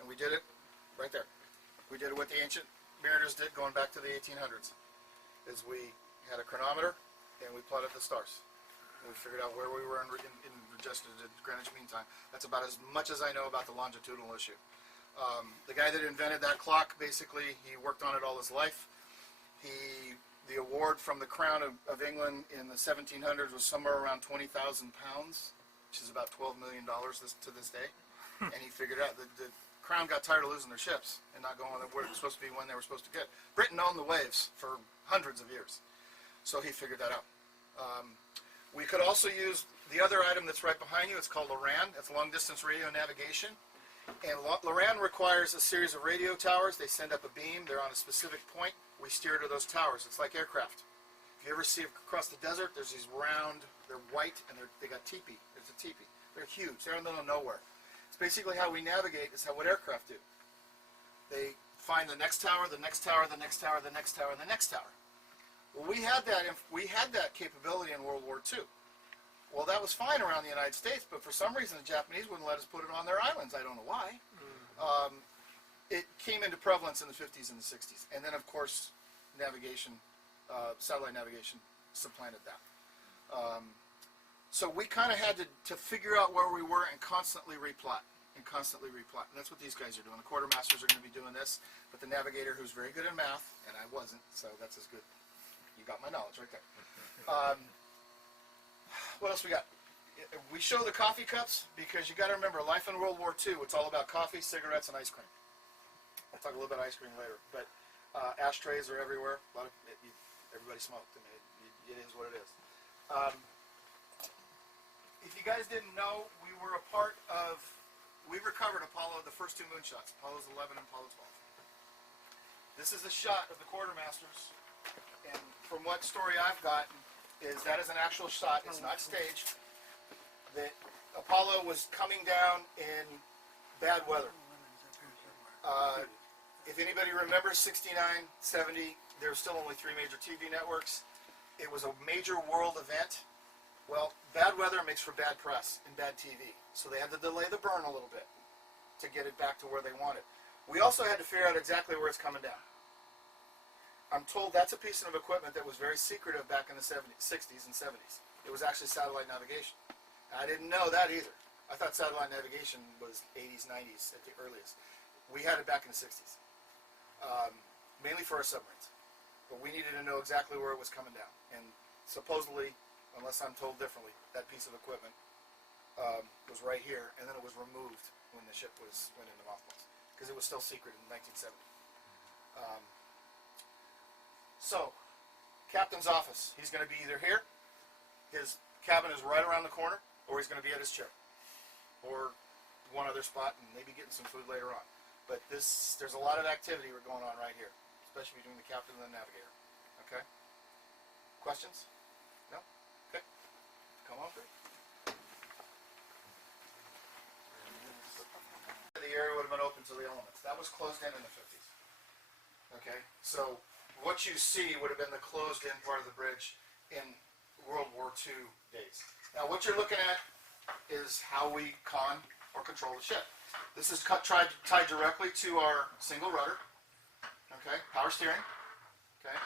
And we did it right there. We did what the ancient mariners did going back to the 1800s. Is we had a chronometer and we plotted the stars. and we figured out where we were in adjusted to Greenwich Mean Time. That's about as much as I know about the longitudinal issue. The guy that invented that clock, basically, he worked on it all his life. The award from the Crown of England in the 1700s was somewhere around 20,000 pounds, which is about $12 million to this day. And he figured out that the Crown got tired of losing their ships and not going where it was supposed to be when they were supposed to get. Britain owned the waves for hundreds of years. So he figured that out. We could also use the other item that's right behind you. It's called LORAN. It's long distance radio navigation. And LORAN requires a series of radio towers. They send up a beam. They're on a specific point. We steer to those towers. It's like aircraft. If you ever see across the desert, there's these round, they're white, and they got teepee. There's a teepee. They're huge. They're in the middle of nowhere. It's basically how we navigate. Is what aircraft do. They find the next tower, the next tower, the next tower, the next tower, the next tower. Well, we had that capability in World War II. Well, that was fine around the United States, but for some reason the Japanese wouldn't let us put it on their islands. I don't know why. It came into prevalence in the 50s and the 60s. And then, of course, navigation, satellite navigation supplanted that. So we kind of had to figure out where we were and constantly replot. And that's what these guys are doing. The quartermasters are going to be doing this, but the navigator, who's very good in math, and I wasn't, so that's as good. You got my knowledge right there. What else we got? We show the coffee cups because you got to remember, life in World War II, it's all about coffee, cigarettes, and ice cream. I'll talk a little bit about ice cream later, but ashtrays are everywhere. Everybody smoked. I mean, it is what it is. If you guys didn't know, we recovered Apollo, the first two moonshots, Apollo's 11 and Apollo 12. This is a shot of the quartermasters, and from what story I've gotten, that is an actual shot. It's not staged. That Apollo was coming down in bad weather. If anybody remembers 69, 70, there were still only 3 major TV networks. It was a major world event. Well, bad weather makes for bad press and bad TV. So they had to delay the burn a little bit to get it back to where they wanted. We also had to figure out exactly where it's coming down. I'm told that's a piece of equipment that was very secretive back in the 60s and 70s. It was actually satellite navigation. And I didn't know that either. I thought satellite navigation was 80s, 90s at the earliest. We had it back in the 60s, mainly for our submarines. But we needed to know exactly where it was coming down. And supposedly, unless I'm told differently, that piece of equipment was right here, and then it was removed when the ship went into mothballs, because it was still secret in 1970. So, captain's office. He's going to be either here, his cabin is right around the corner, or he's going to be at his chair, or one other spot, and maybe getting some food later on. But there's a lot of activity going on right here, especially between the captain and the navigator. Okay? Questions? No? Okay. Come on through. The area would have been open to the elements. That was closed in the 50s. Okay? So what you see would have been the closed in part of the bridge in World War II days. Now what you're looking at is how we con or control the ship. This is tied directly to our single rudder. Okay? Power steering. Okay?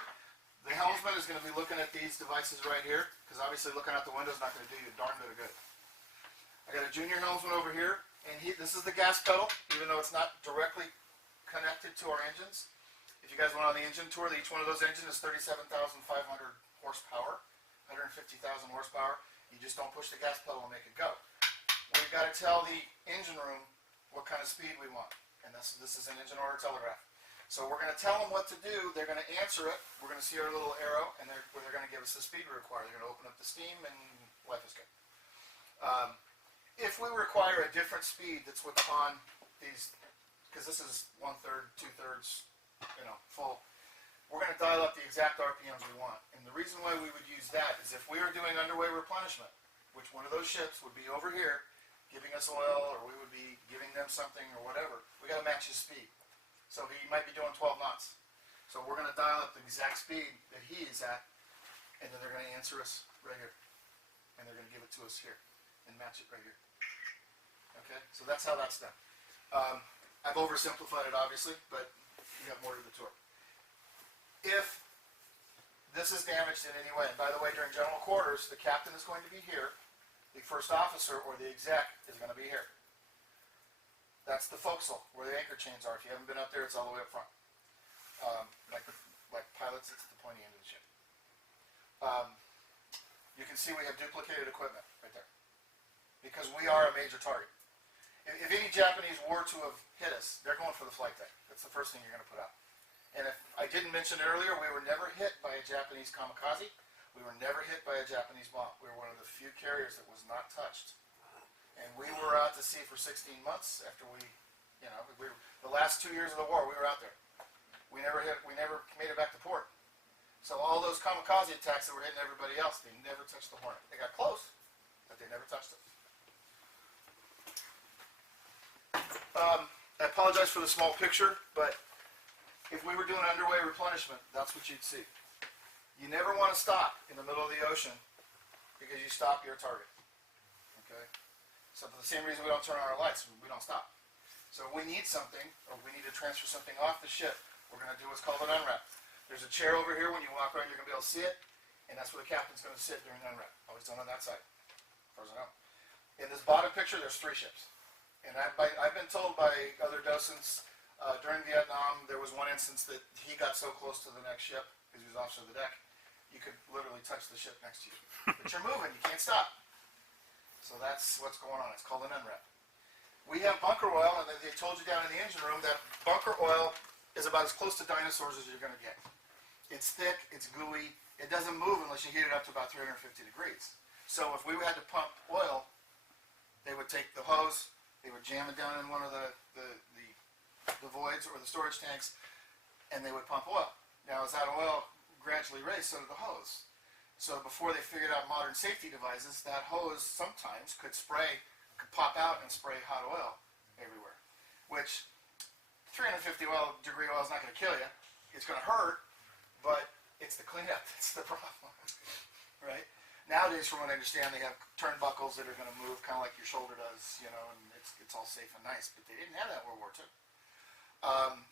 The helmsman is going to be looking at these devices right here, because obviously looking out the window is not going to do you a darn bit of good. I got a junior helmsman over here, and this is the gas pedal, even though it's not directly connected to our engines. If you guys went on the engine tour, each one of those engines is 37,500 horsepower, 150,000 horsepower. You just don't push the gas pedal and make it go. We've got to tell the engine room what kind of speed we want, and this is an engine order telegraph. So we're going to tell them what to do. They're going to answer it. We're going to see our little arrow, and they're going to give us the speed we require. They're going to open up the steam, and life is good. If we require a different speed that's what's on these, because this is 1/3, 2/3, full, we're going to dial up the exact RPMs we want. And the reason why we would use that is if we were doing underway replenishment, which one of those ships would be over here giving us oil, or we would be giving them something or whatever, we got to match his speed. So he might be doing 12 knots. So we're going to dial up the exact speed that he is at, and then they're going to answer us right here. And they're going to give it to us here and match it right here. Okay, so that's how that's done. I've oversimplified it, obviously, but you have more to the tour. If this is damaged in any way. And by the way, during general quarters, the captain is going to be here. The first officer or the exec is going to be here. That's the forecastle, where the anchor chains are. If you haven't been up there, it's all the way up front. Like pilots, it's the pointy end of the ship. You can see we have duplicated equipment right there. Because we are a major target. If any Japanese were to have hit us, they're going for the flight deck. That's the first thing you're going to put out. And if I didn't mention earlier, we were never hit by a Japanese kamikaze. We were never hit by a Japanese bomb. We were one of the few carriers that was not touched. And we were out to sea for 16 months after the last 2 years of the war, we were out there. We never made it back to port. So all those kamikaze attacks that were hitting everybody else, they never touched the Hornet. They got close, but they never touched it. I apologize for the small picture, but if we were doing underway replenishment, that's what you'd see. You never want to stop in the middle of the ocean because you stop your target. Okay? So for the same reason we don't turn on our lights, we don't stop. So if we need something, or we need to transfer something off the ship, we're going to do what's called an unwrap. There's a chair over here. When you walk around, you're going to be able to see it, and that's where the captain's going to sit during the unwrap. Always done on that side, as far as I know. In this bottom picture, there's 3 ships. And I've been told by other docents during Vietnam, there was one instance that he got so close to the next ship, because he was offshore the deck, you could literally touch the ship next to you. But you're moving, you can't stop. So that's what's going on. It's called an unwrap. We have bunker oil, and they told you down in the engine room that bunker oil is about as close to dinosaurs as you're going to get. It's thick, it's gooey, it doesn't move unless you heat it up to about 350 degrees. So if we had to pump oil, they would take the hose, they would jam it down in one of the voids or the storage tanks, and they would pump oil. Now, as that oil gradually raised, so did the hose. So before they figured out modern safety devices, that hose sometimes could pop out and spray hot oil everywhere. Which 350 degree oil is not going to kill you. It's going to hurt, but it's the cleanup that's the problem, right? Nowadays, from what I understand, they have turnbuckles that are going to move kind of like your shoulder does, and it's all safe and nice. But they didn't have that in World War II.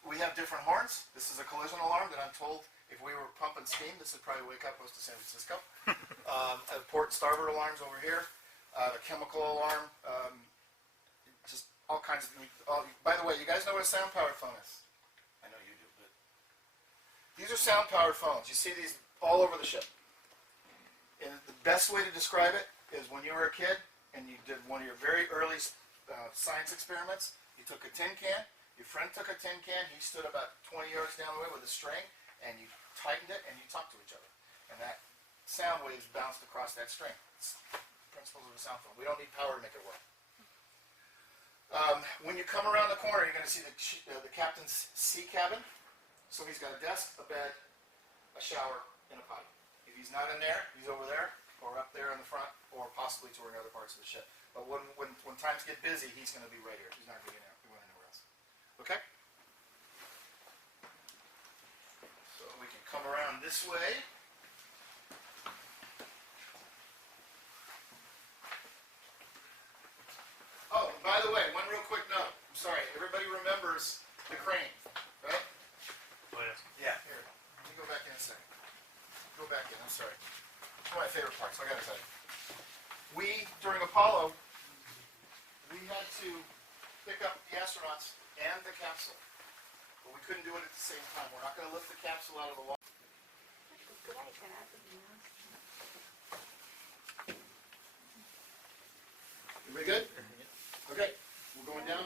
We have different horns. This is a collision alarm that I'm told if we were pumping steam, this would probably wake up most of San Francisco. Port and starboard alarms over here. The chemical alarm. Just all kinds of things. By the way, you guys know what a sound-powered phone is? I know you do, but these are sound-powered phones. You see these all over the ship. And the best way to describe it is when you were a kid and you did one of your very early science experiments. You took a tin can, your friend took a tin can, he stood about 20 yards down the way with a string, and you tightened it and you talked to each other. And that sound waves bounced across that string. It's the principles of a sound phone. We don't need power to make it work. When you come around the corner, you're going to see the captain's sea cabin. So he's got a desk, a bed, a shower, and a potty. If he's not in there, he's over there, or up there in the front, or possibly touring other parts of the ship. But when times get busy, he's going to be right here. He's not going to be going anywhere else. Okay? So we can come around this way. Oh, and by the way, one real quick note. I'm sorry. Everybody remembers the crane, right? Oh, yes. Yeah. Here. Let me go back in a second. Go back in. I'm sorry. It's one of my favorite parts. I got to tell you. During Apollo, we had to pick up the astronauts and the capsule. But we couldn't do it at the same time. We're not going to lift the capsule out of the water. We good? Okay. We're going down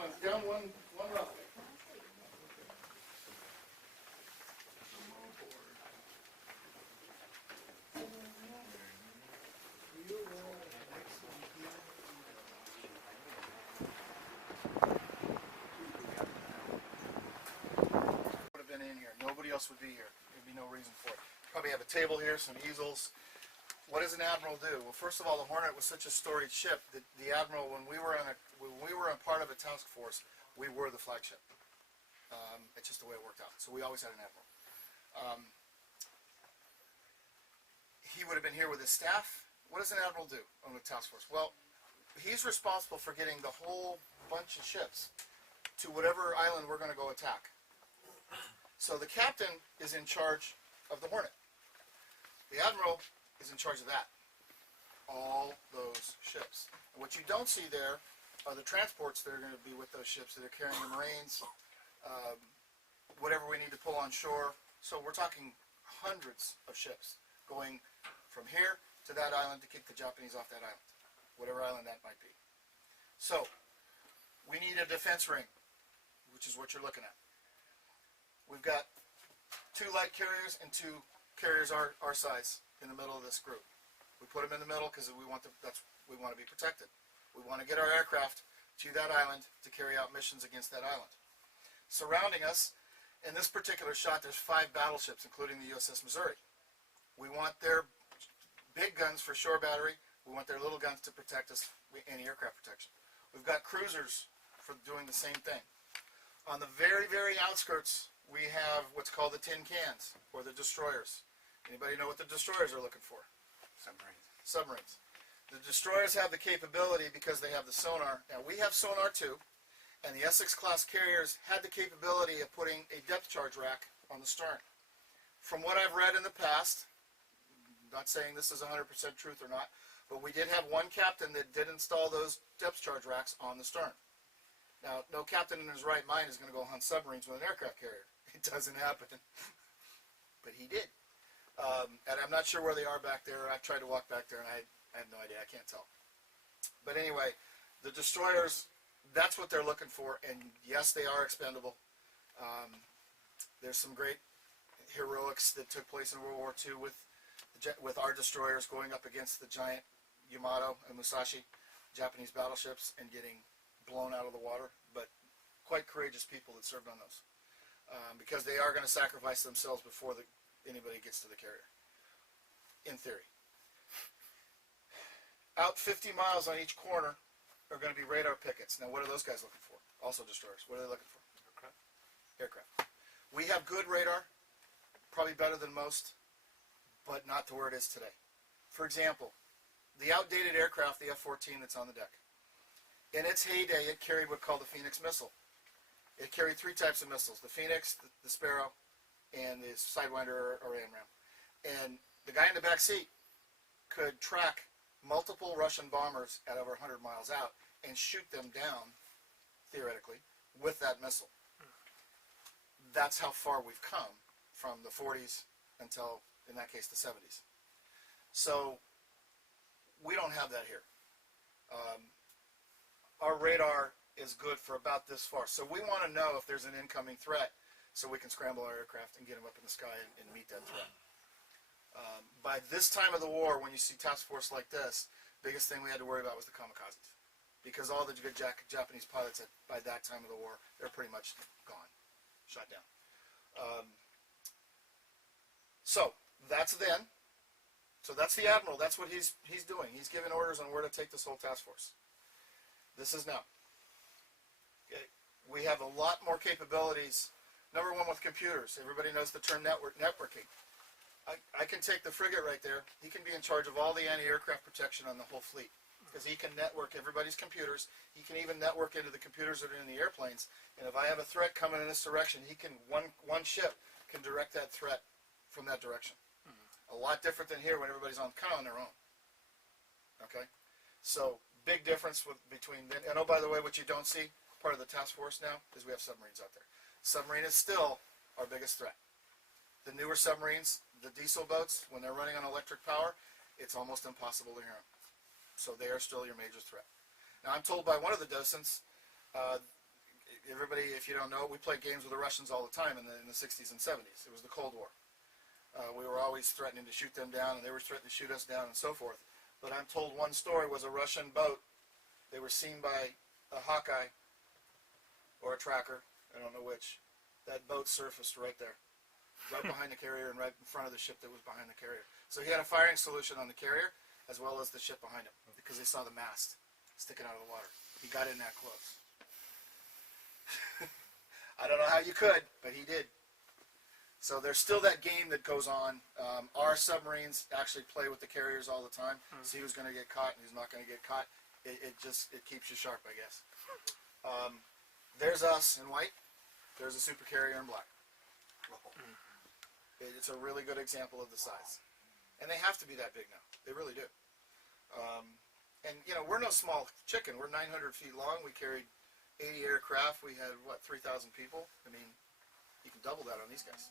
one level. Would have been in here. Nobody else would be here. There'd be no reason for it. Probably have a table here, some easels. What does an admiral do? Well, first of all, the Hornet was such a storied ship that the admiral, when we were a part of a task force, we were the flagship. It's just the way it worked out. So we always had an admiral. He would have been here with his staff. What does an admiral do on the task force? Well, he's responsible for getting the whole bunch of ships to whatever island we're going to go attack. So the captain is in charge of the Hornet. The admiral is in charge of that. All those ships. And what you don't see there are the transports that are going to be with those ships that are carrying the Marines, whatever we need to pull on shore. So we're talking hundreds of ships going from here to that island to keep the Japanese off that island, whatever island that might be. So we need a defense ring, which is what you're looking at. We've got 2 light carriers and 2 carriers our size in the middle of this group. We put them in the middle because we want we want to be protected. We want to get our aircraft to that island to carry out missions against that island. Surrounding us, in this particular shot, there's 5 battleships, including the USS Missouri. We want their big guns for shore battery. We want their little guns to protect us, anti-aircraft protection. We've got cruisers for doing the same thing. On the very, very outskirts, we have what's called the tin cans, or the destroyers. Anybody know what the destroyers are looking for? Submarines. Submarines. The destroyers have the capability because they have the sonar. Now, we have sonar too, and the Essex class carriers had the capability of putting a depth charge rack on the stern. From what I've read in the past, not saying this is 100% truth or not, but we did have one captain that did install those depth charge racks on the stern. Now, no captain in his right mind is going to go hunt submarines with an aircraft carrier. It doesn't happen. But he did. And I'm not sure where they are back there. I've tried to walk back there, and I have no idea. I can't tell. But anyway, the destroyers, that's what they're looking for. And yes, they are expendable. There's some great heroics that took place in World War II with our destroyers going up against the giant Yamato and Musashi Japanese battleships and getting blown out of the water. But quite courageous people that served on those. Because they are going to sacrifice themselves before anybody gets to the carrier, in theory. Out 50 miles on each corner are going to be radar pickets. Now, what are those guys looking for? Also destroyers. What are they looking for? Aircraft. We have good radar, probably better than most, but not to where it is today. For example, the outdated aircraft, the F-14 that's on the deck. In its heyday, it carried what's called the Phoenix missile. It carried 3 types of missiles, the Phoenix, the Sparrow, and the Sidewinder or AMRAAM. And the guy in the back seat could track multiple Russian bombers at over 100 miles out and shoot them down, theoretically, with that missile. That's how far we've come from the 40s until, in that case, the 70s. So we don't have that here. Our radar is good for about this far. So we want to know if there's an incoming threat so we can scramble our aircraft and get them up in the sky and meet that threat. By this time of the war, when you see task force like this, biggest thing we had to worry about was the kamikazes. Because all the good Japanese pilots, by that time of the war, they're pretty much gone, shot down. So that's then. So that's the admiral. That's what he's doing. He's giving orders on where to take this whole task force. This is now. Okay. We have a lot more capabilities. Number one, with computers. Everybody knows the term networking. I can take the frigate right there. He can be in charge of all the anti-aircraft protection on the whole fleet. Because he can network everybody's computers. He can even network into the computers that are in the airplanes. And if I have a threat coming in this direction, he can one ship can direct that threat from that direction. A lot different than here when everybody's kind of on their own. Okay? So, big difference between then. And oh, by the way, what you don't see, part of the task force now, is we have submarines out there. Submarine is still our biggest threat. The newer submarines, the diesel boats, when they're running on electric power, it's almost impossible to hear them. So they are still your major threat. Now, I'm told by one of the docents, everybody, if you don't know, we played games with the Russians all the time in the 60s and 70s. It was the Cold War. We were always threatening to shoot them down, and they were threatening to shoot us down, and so forth. But I'm told one story was a Russian boat. They were seen by a Hawkeye or a tracker, I don't know which. That boat surfaced right there, right behind the carrier and right in front of the ship that was behind the carrier. So he had a firing solution on the carrier as well as the ship behind him because they saw the mast sticking out of the water. He got in that close. I don't know how you could, but he did. So there's still that game that goes on. Our submarines actually play with the carriers all the time. See who's going to get caught and who's not going to get caught. It keeps you sharp, I guess. There's us in white. There's a super carrier in black. It's a really good example of the size. And they have to be that big now. They really do. And, you know, we're no small chicken. We're 900 feet long. We carried 80 aircraft. We had, what, 3,000 people? I mean, you can double that on these guys.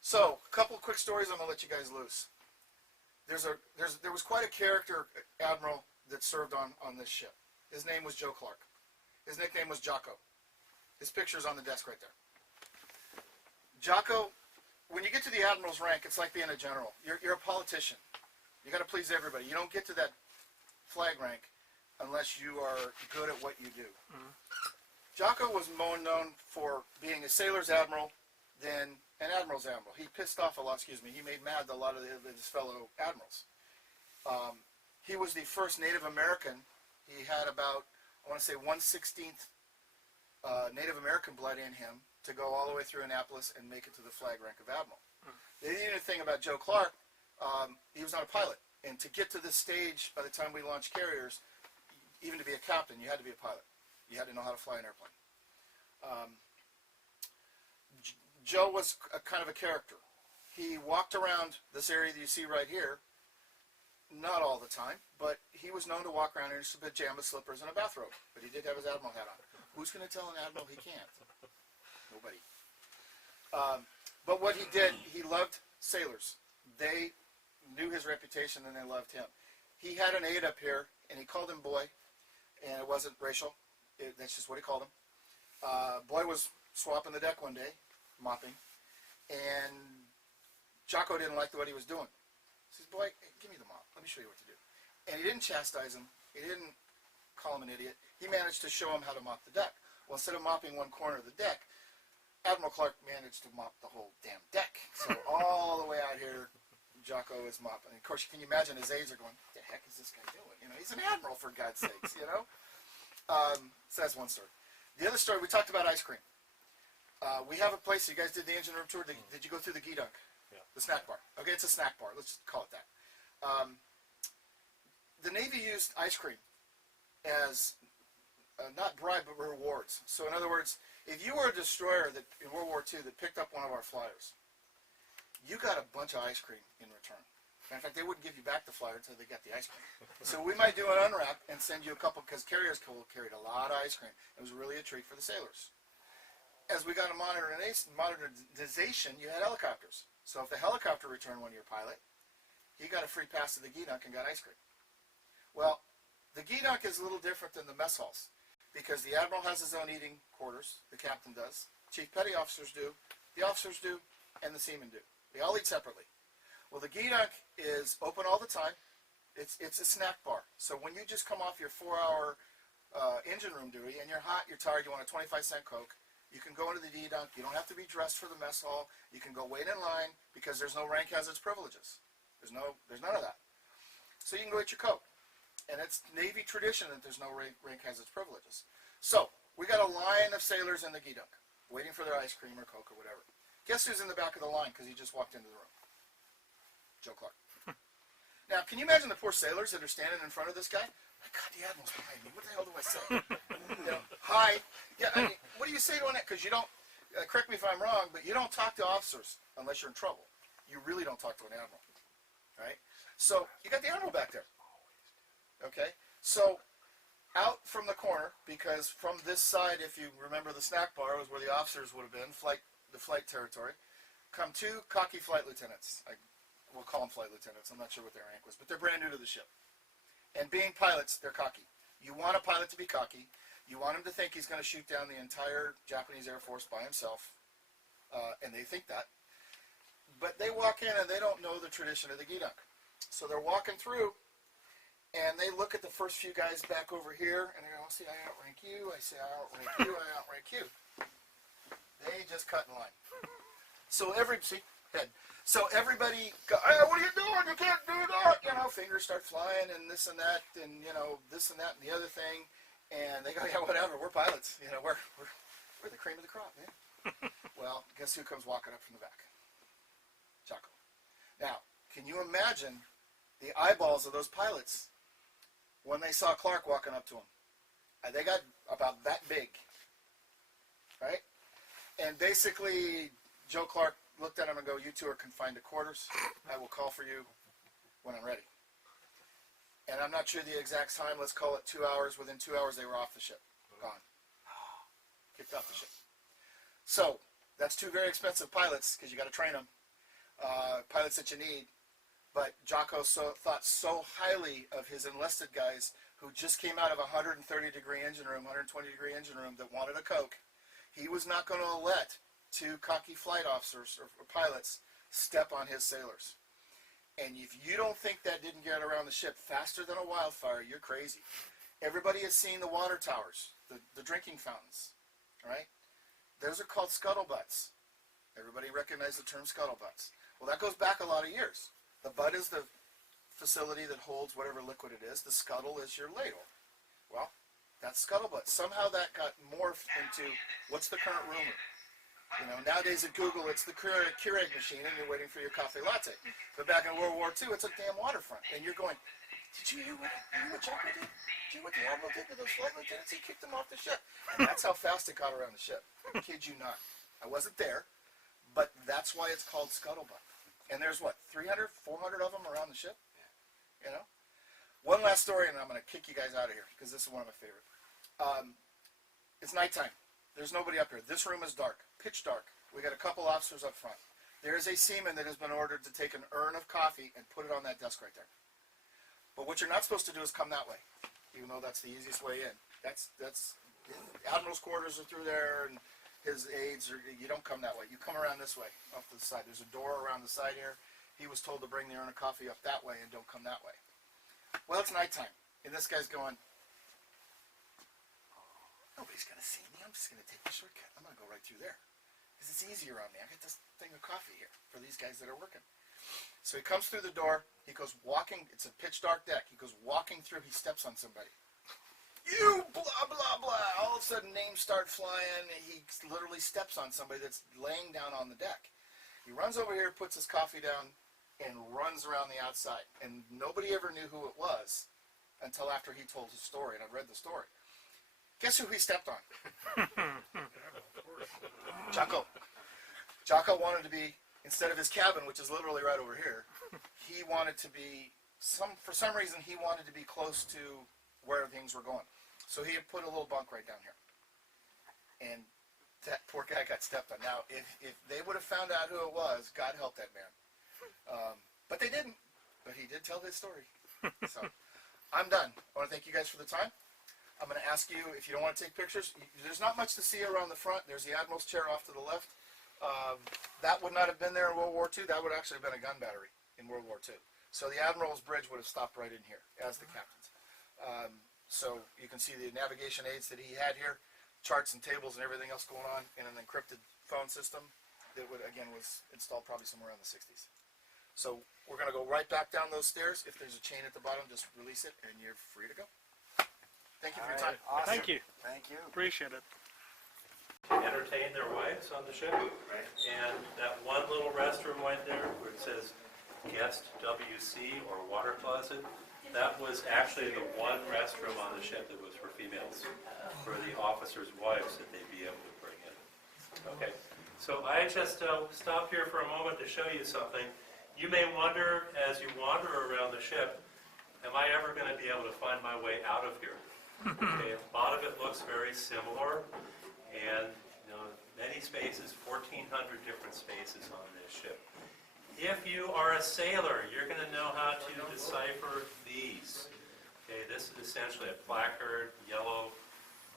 So, a couple of quick stories. I'm going to let you guys loose. There was quite a character admiral that served on this ship. His name was Joe Clark. His nickname was Jocko. His picture's on the desk right there. Jocko, when you get to the admiral's rank, it's like being a general. You're a politician. You got to please everybody. You don't get to that flag rank unless you are good at what you do. Mm-hmm. Jocko was more known for being a sailor's admiral than an admiral's admiral. He pissed off a lot, he made mad a lot of his fellow admirals. He was the first Native American. He had about, I want to say, 1/16 Native American blood in him to go all the way through Annapolis and make it to the flag rank of admiral. The other thing about Joe Clark, he was not a pilot. And to get to this stage, by the time we launched carriers, even to be a captain, you had to be a pilot. You had to know how to fly an airplane. Joe was kind of a character. He walked around this area that you see right here, not all the time, but he was known to walk around in his pajama slippers and a bathrobe. But he did have his admiral hat on. Who's going to tell an admiral he can't? Nobody. But what he did, he loved sailors. They knew his reputation and they loved him. He had an aide up here, and he called him Boy, and it wasn't racial. That's just what he called him. Boy was swapping the deck one day, mopping, and Jocko didn't like what he was doing. He says, Boy, hey, give me the mop. Let me show you what to do. And he didn't chastise him. He didn't call him an idiot. He managed to show him how to mop the deck. Well, instead of mopping one corner of the deck, Admiral Clark managed to mop the whole damn deck. So all the way out here, Jocko is mopping. And of course, can you imagine his aides are going, what the heck is this guy doing? You know, he's an admiral, for God's sakes, you know? So that's one story. The other story, we talked about ice cream. We have a place, you guys did the engine room tour. Did you go through the Gee-Dunk? Yeah. The snack bar. Okay, it's a snack bar. Let's just call it that. The Navy used ice cream as not bribe, but rewards. So in other words, if you were a destroyer that in World War II that picked up one of our flyers, you got a bunch of ice cream in return. In fact, they wouldn't give you back the flyer until they got the ice cream. So we might do an unwrap and send you a couple, because carriers carried a lot of ice cream. It was really a treat for the sailors. As we got a modernization, you had helicopters. So if the helicopter returned one of your pilot, he got a free pass to the Gee-Dunk and got ice cream. Well, the Gee-Dunk is a little different than the mess halls, because the admiral has his own eating quarters, the captain does, chief petty officers do, the officers do, and the seamen do. They all eat separately. Well, the Gee-Dunk is open all the time. It's a snack bar. So when you just come off your 4-hour engine room duty and you're hot, you're tired, you want a 25-cent Coke, you can go into the Gee-Dunk. You don't have to be dressed for the mess hall. You can go wait in line because there's no rank hazards privileges. There's none of that. So you can go get your Coke. And it's Navy tradition that there's no rank hazards privileges. So we got a line of sailors in the Gee-Dunk waiting for their ice cream or Coke or whatever. Guess who's in the back of the line because he just walked into the room? Joe Clark. Now, can you imagine the poor sailors that are standing in front of this guy? My God, the admiral's behind me. What the hell do I say? You know, hi. Yeah, I mean, what do you say to an? Because you don't. Correct me if I'm wrong, but you don't talk to officers unless you're in trouble. You really don't talk to an admiral, right? So you got the admiral back there. Okay. So out from the corner, because from this side, if you remember, the snack bar was where the officers would have been, the flight territory. Come two cocky flight lieutenants. We'll call them flight lieutenants. I'm not sure what their rank was, but they're brand new to the ship. And being pilots, they're cocky. You want a pilot to be cocky. You want him to think he's going to shoot down the entire Japanese Air Force by himself, and they think that. But they walk in and they don't know the tradition of the Gee-Dunk. So they're walking through, and they look at the first few guys back over here, and they go, see, I outrank you. I say, I outrank you. I outrank you. They just cut in line. So everybody go, hey, what are you doing? You can't do that. You know, fingers start flying and this and that and, you know, this and that and the other thing. And they go, yeah, whatever. We're pilots. You know, we're the cream of the crop, man. Well, guess who comes walking up from the back? Jocko. Now, can you imagine the eyeballs of those pilots when they saw Clark walking up to them? They got about that big, right? And basically, Joe Clark looked at them and go, you two are confined to quarters. I will call for you when I'm ready. And I'm not sure the exact time. Let's call it 2 hours. Within 2 hours, they were off the ship. Gone. Kicked off the ship. So, that's 2 very expensive pilots, because you got to train them. Pilots that you need. But Jocko thought so highly of his enlisted guys who just came out of a 130-degree engine room, 120-degree engine room that wanted a Coke. He was not going to let 2 cocky flight officers or pilots step on his sailors. And if you don't think that didn't get around the ship faster than a wildfire, you're crazy. Everybody has seen the water towers, the drinking fountains, right? Those are called scuttlebutts. Everybody recognizes the term scuttlebutts. Well, that goes back a lot of years. The butt is the facility that holds whatever liquid it is. The scuttle is your ladle. Well, that's scuttlebutt. Somehow that got morphed into what's the current rumor. You know, nowadays at Google, it's the Keurig machine, and you're waiting for your coffee latte. But back in World War II, it's a damn waterfront, and you're going, did you hear what Jocko did? Did you hear what the Admiral did to those flight lieutenants? He kicked them off the ship. And that's how fast it got around the ship. I kid you not. I wasn't there, but that's why it's called scuttlebutt. And there's what, 300, 400 of them around the ship? You know? One last story, and I'm going to kick you guys out of here, because this is one of my favorite. It's nighttime. There's nobody up here. This room is dark, pitch dark. We got a couple officers up front. There is a seaman that has been ordered to take an urn of coffee and put it on that desk right there. But what you're not supposed to do is come that way, even though that's the easiest way in. That's Admiral's quarters are through there, and his aides are. You don't come that way. You come around this way, off to the side. There's a door around the side here. He was told to bring the urn of coffee up that way and don't come that way. Well, it's nighttime, and this guy's going, nobody's going to see me. I'm just going to take the shortcut. I'm going to go right through there. Because it's easier on me. I got this thing of coffee here for these guys that are working. So he comes through the door. He goes walking. It's a pitch dark deck. He goes walking through. He steps on somebody. You blah, blah, blah. All of a sudden names start flying. He literally steps on somebody that's laying down on the deck. He runs over here, puts his coffee down, and runs around the outside. And nobody ever knew who it was until after he told his story, and I read the story. Guess who he stepped on? Jocko. Jocko wanted to be, instead of his cabin, which is literally right over here, he wanted to be, for some reason, he wanted to be close to where things were going. So he had put a little bunk right down here. And that poor guy got stepped on. Now, if they would have found out who it was, God help that man. But they didn't. But he did tell his story. So, I'm done. I want to thank you guys for the time. I'm going to ask you, if you don't want to take pictures, there's not much to see around the front. There's the Admiral's chair off to the left. That would not have been there in World War II. That would actually have been a gun battery in World War II. So the Admiral's bridge would have stopped right in here, as the captain's. So you can see the navigation aids that he had here, charts and tables and everything else going on, and an encrypted phone system that would, again, was installed probably somewhere around the 60s. So we're going to go right back down those stairs. If there's a chain at the bottom, just release it, and you're free to go. Thank you for your time. Awesome. Thank you. Thank you. Appreciate it. To entertain their wives on the ship. And that one little restroom right there where it says guest WC or water closet, that was actually the one restroom on the ship that was for females, for the officers' wives that they'd be able to bring in. Okay, so I just stopped here for a moment to show you something. You may wonder as you wander around the ship, am I ever going to be able to find my way out of here? Okay, a lot of it looks very similar, and many spaces, 1,400 different spaces on this ship. If you are a sailor, you're going to know how to decipher these. Okay, this is essentially a placard, yellow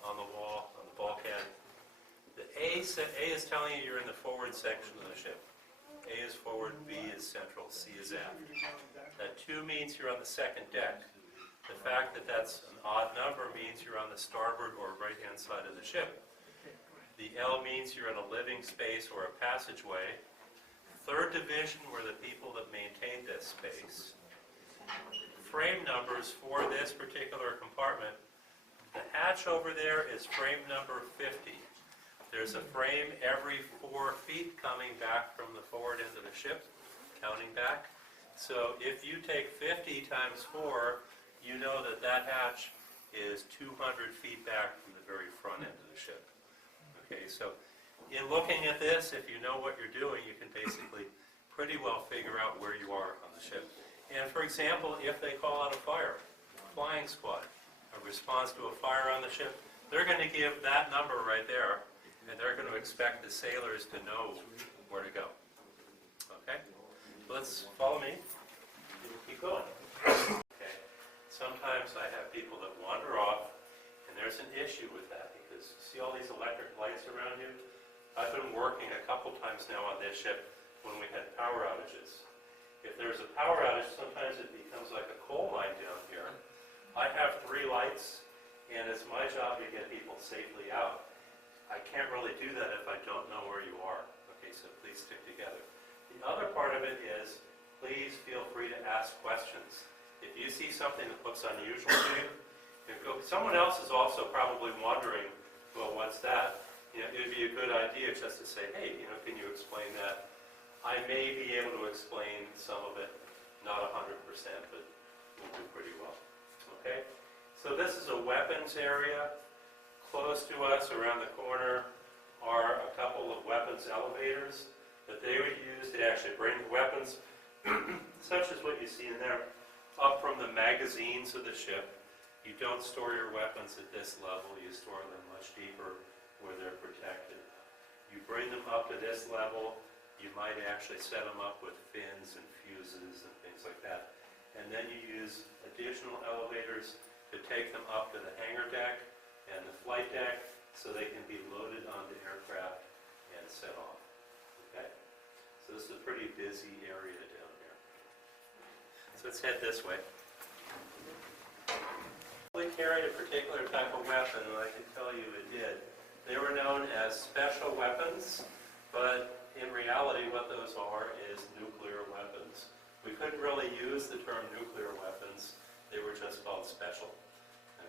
on the wall, on the bulkhead. The A is telling you you're in the forward section of the ship. A is forward, B is central, C is aft. That 2 means you're on the second deck. The fact that that's an odd number means you're on the starboard or right-hand side of the ship. The L means you're in a living space or a passageway. Third division were the people that maintained this space. Frame numbers for this particular compartment. The hatch over there is frame number 50. There's a frame every 4 feet coming back from the forward end of the ship, counting back. So if you take 50 times 4, you know that that hatch is 200 feet back from the very front end of the ship. Okay, so In looking at this, if you know what you're doing, you can basically pretty well figure out where you are on the ship. And for example, if they call out a fire, flying squad, a response to a fire on the ship, they're going to give that number right there, and they're going to expect the sailors to know where to go. Okay? Let's follow me. Keep going. Okay. Sometimes I have people that wander off, and there's an issue with that because see all these electric lights around you? I've been working a couple times now on this ship when we had power outages. If there's a power outage, sometimes it becomes like a coal mine down here. I have 3 lights, and it's my job to get people safely out. I can't really do that if I don't know where you are. Okay, so please stick together. The other part of it is, please feel free to ask questions. If you see something that looks unusual to you, someone else is also probably wondering, well, what's that? You know, it would be a good idea just to say, hey, can you explain that? I may be able to explain some of it, not 100%, but we'll do pretty well. Okay? So this is a weapons area. Close to us, around the corner, are a couple of weapons elevators that they would use to actually bring the weapons, such as what you see in there, up from the magazines of the ship. You don't store your weapons at this level. You store them much deeper where they're protected. You bring them up to this level. You might actually set them up with fins and fuses and things like that. And then you use additional elevators to take them up to the hangar deck and the flight deck so they can be loaded onto aircraft and set off. Okay? So this is a pretty busy area down here. So let's head this way. We carried a particular type of weapon, and I can tell you it did. They were known as special weapons, but in reality what those are is nuclear weapons. We couldn't really use the term nuclear weapons. They were just called special.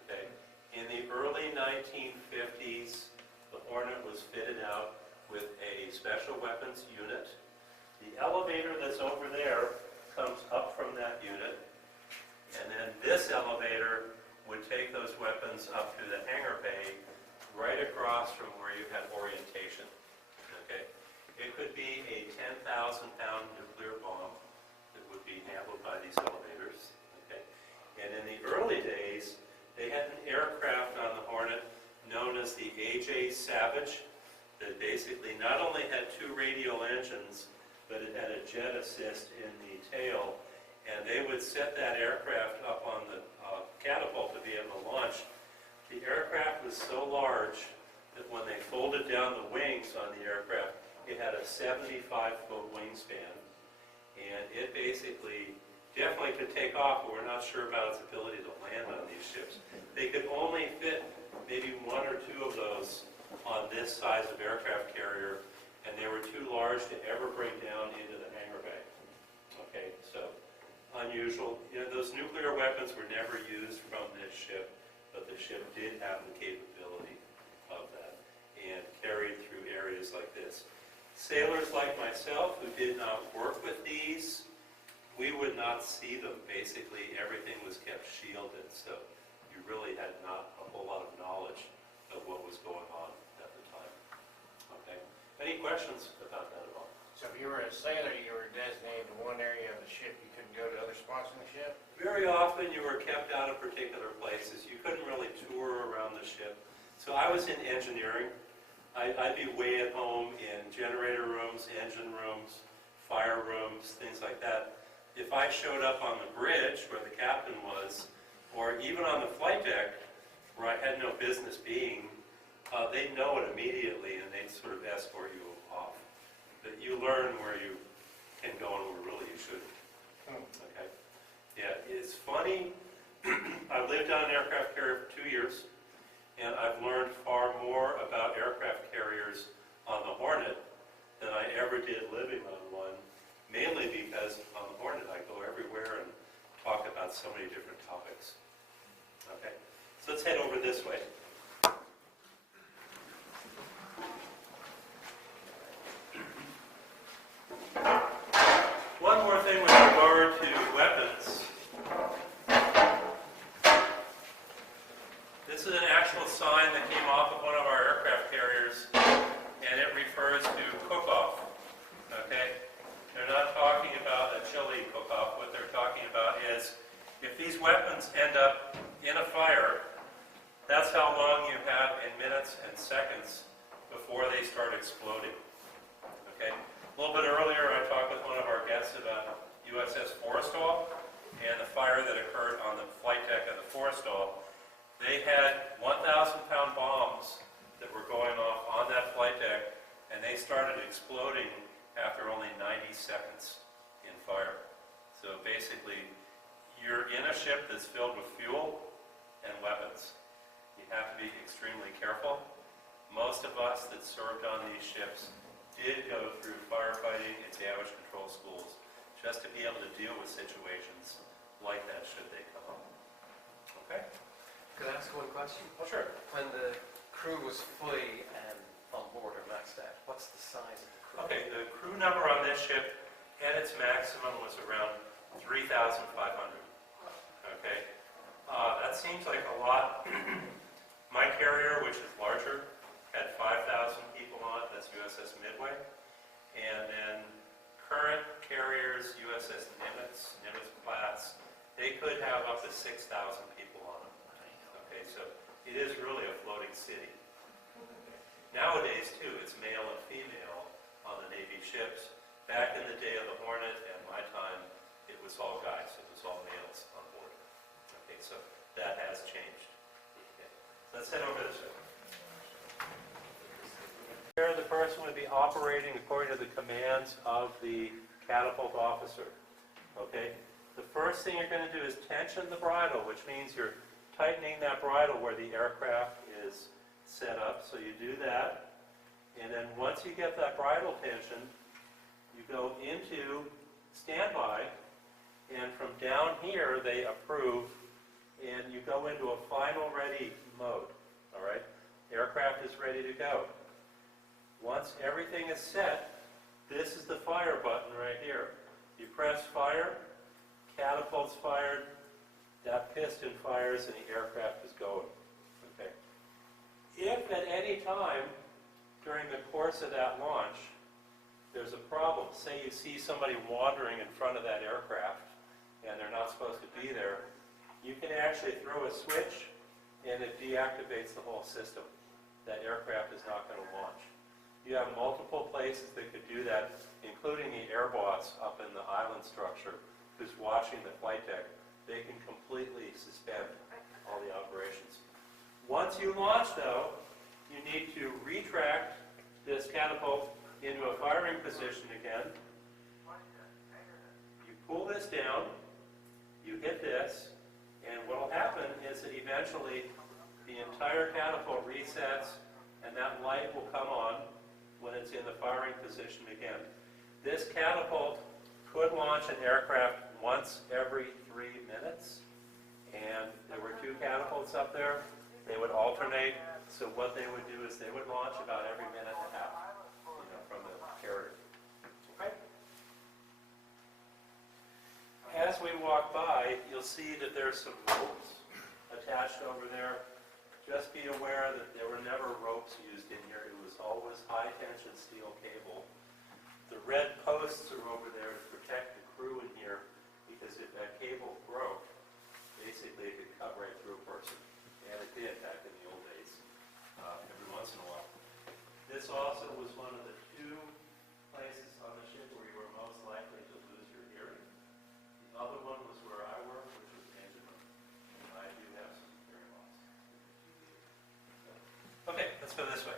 Okay? In the early 1950s, the Hornet was fitted out with a special weapons unit. The elevator that's over there comes up from that unit, and then this elevator would take those weapons up to the hangar bay right across from where you had orientation. Okay? It could be a 10,000-pound nuclear bomb that would be handled by these elevators. Okay? And in the early days, they had an aircraft on the Hornet known as the A.J. Savage that basically not only had 2 radial engines, but it had a jet assist in the tail, and they would set that aircraft up on the catapult to be able to launch. The aircraft was so large that when they folded down the wings on the aircraft, it had a 75-foot wingspan, and it basically definitely could take off, but we're not sure about its ability to land on these ships. They could only fit maybe 1 or 2 of those on this size of aircraft carrier, and they were too large to ever bring down into the hangar bay. Okay, so unusual. Those nuclear weapons were never used from this ship, but the ship did have the capability of that and carried through areas like this. Sailors like myself who did not work with these, we would not see them. Basically, everything was kept shielded, so you really had not a whole lot of knowledge of what was going on at the time. Okay. Any questions about that at all? So if you were a sailor, you were designated to one area of the ship, you couldn't go to other spots on the ship? Very often you were kept out of particular places. You couldn't really tour around the ship. So I was in engineering. I'd be way at home in generator rooms, engine rooms, fire rooms, things like that. If I showed up on the bridge where the captain was, or even on the flight deck where I had no business being, they'd know it immediately and they'd sort of escort you off. But you learn where you can go and where really you shouldn't. Okay. Yeah, it's funny. I lived on an aircraft carrier for 2 years, and I've learned far more about aircraft carriers on the Hornet than I ever did living on one, mainly because on the Hornet I go everywhere and talk about so many different topics. Okay, so let's head over this way. One more thing with regard to weapons. This is an actual sign that came off of one of our aircraft carriers, and it they start exploding. Okay? A little bit earlier, I talked with one of our guests about USS Forrestal and the fire that occurred on the flight deck of the Forrestal. They had 1,000-pound bombs that were going off on that flight deck, and they started exploding after only 90 seconds in fire. So basically, you're in a ship that's filled with fuel and weapons. You have to be extremely careful. Most of us that served on these ships did go through firefighting and damage control schools just to be able to deal with situations like that should they come up. Okay? Could I ask one question? Oh, sure. When the crew was fully on board or maxed out, what's the size of the crew? Okay, the crew number on this ship at its maximum was around 3,500. Okay? That seems like a lot. My carrier, which is larger, had 5,000 people on it. That's USS Midway. And then current carriers, USS Nimitz class, they could have up to 6,000 people on them. Okay, so it is really a floating city. Nowadays, too, it's male and female on the Navy ships. Back in the day of the Hornet and my time, it was all guys. It was all males on board. Okay, so that has changed. Okay. So let's head over this way. Here, the person would be operating according to the commands of the catapult officer. Okay? The first thing you're going to do is tension the bridle, which means you're tightening that bridle where the aircraft is set up. So you do that. And then once you get that bridle tensioned, you go into standby. And from down here, they approve. And you go into a final ready mode. All right? The aircraft is ready to go. Once everything is set, this is the fire button right here. You press fire, catapult's fired, that piston fires, and the aircraft is going. Okay. If at any time during the course of that launch there's a problem, say you see somebody wandering in front of that aircraft and they're not supposed to be there, you can actually throw a switch and it deactivates the whole system. That aircraft is not going to launch. You have multiple places that could do that, including the air boss up in the island structure who's watching the flight deck. They can completely suspend all the operations. Once you launch, though, you need to retract this catapult into a firing position again. You pull this down, you hit this, and what will happen is that eventually the entire catapult resets and that light will come on when it's in the firing position again. This catapult could launch an aircraft once every 3 minutes, and there were 2 catapults up there. They would alternate, so what they would do is they would launch about every minute and a half, from the carrier. Okay? As we walk by, you'll see that there's some ropes attached over there. Just be aware that there were never ropes used in here. It was always high-tension steel cable. The red posts are over there to protect the crew in here, because if that cable broke, basically it could cut right through a person. And it did back in the old days, every once in a while. This also was one of the 2 places on the ship where you were most likely to lose your hearing. The other one was where I worked, which was the engine room. And I do have some hearing loss. Okay, let's go this way.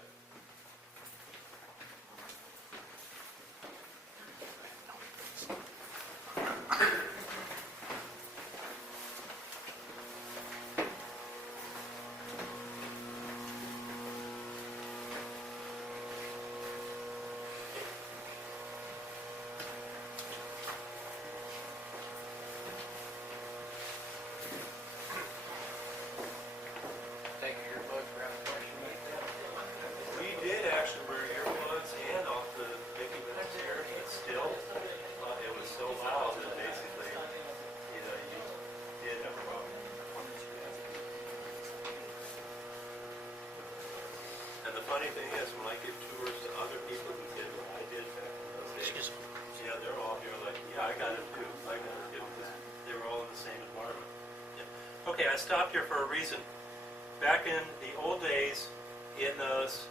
Funny thing is, when I give tours to other people who did what I did back in those days, yeah, they're all here like, yeah, I got it too. I got it too. They were all in the same environment. Yeah. Okay, I stopped here for a reason. Back in the old days, in those,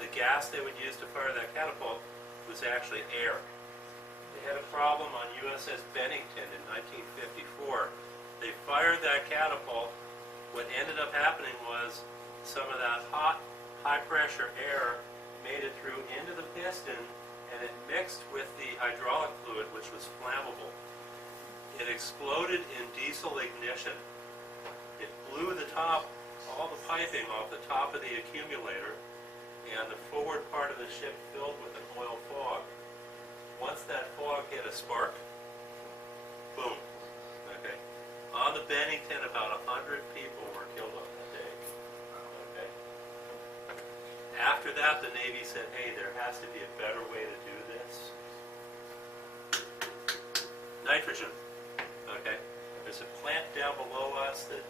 the gas they would use to fire that catapult was actually air. They had a problem on USS Bennington in 1954. They fired that catapult. What ended up happening was some of that hot, high-pressure air made it through into the piston, and it mixed with the hydraulic fluid, which was flammable. It exploded in diesel ignition. It blew the top, all the piping off the top of the accumulator, and the forward part of the ship filled with an oil fog. Once that fog hit a spark, boom. Okay. On the Bennington, about 100 people were killed on that day. Okay. After that, the Navy said, hey, there has to be a better way to do this. Nitrogen. Okay. There's a plant down below us that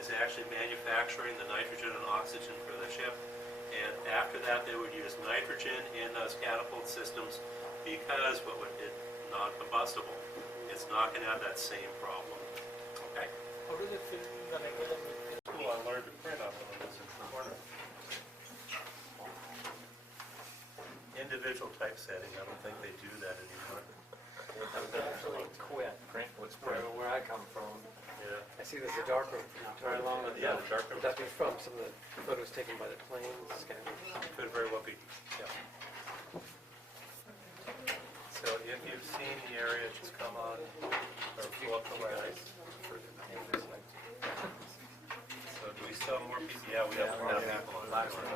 is actually manufacturing the nitrogen and oxygen for the ship. And after that, they would use nitrogen in those catapult systems because it's non-combustible. It's not going to have that same problem. Okay? How does it feel when I get them with Cool, I learned to print off of this in the corner. Individual typesetting, I don't think they do that anymore. Actually quit. Where I come from, Yeah. I see there's a darker right along with Yeah, the darker Would that be from some of the photos taken by the planes? could very well be. Yeah. So if you've seen the area, just come on or pull up the guys. So do we still have more people? Yeah, we have more people on that one.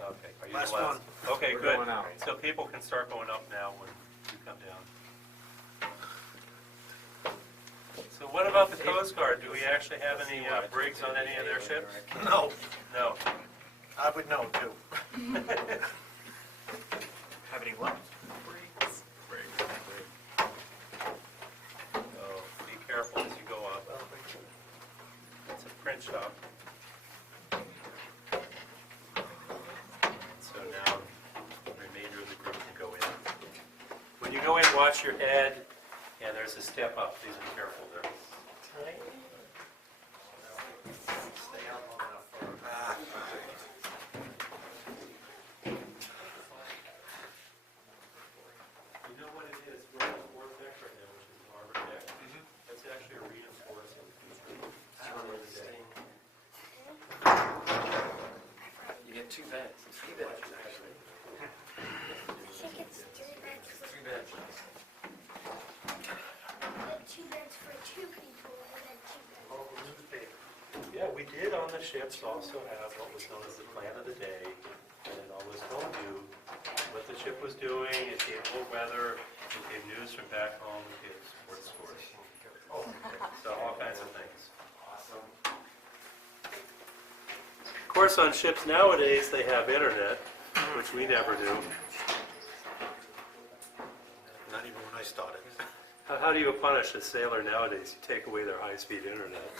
Okay, are you Last the last? one. Okay, We're good. going out. So people can start going up now when you come down. So what about the Coast Guard? Do we actually have any brigs on any of their ships? No, No. I would know too. Have any what? So be careful as you go up. It's a print shop. So now the remainder of the group can go in. When you go in, watch your head, and there's a step up. Please be careful there. Stay out long enough for. You know what it is? We're on the fourth deck right now, which is the harbor deck. That's actually a reinforcing feature. You get two beds, 3 beds actually. I think it's 3 beds. 3 beds. 2 beds for 2 people and then 2 beds. Yeah, we did on the ships also have what was known as the plan of the day, and it always told you what the ship was doing. It gave little weather, it gave news from back home, it gave sports scores. So all kinds of things. Of course, on ships nowadays, they have internet, which we never knew. Not even when I started. How do you punish a sailor nowadays? You take away their high-speed internet.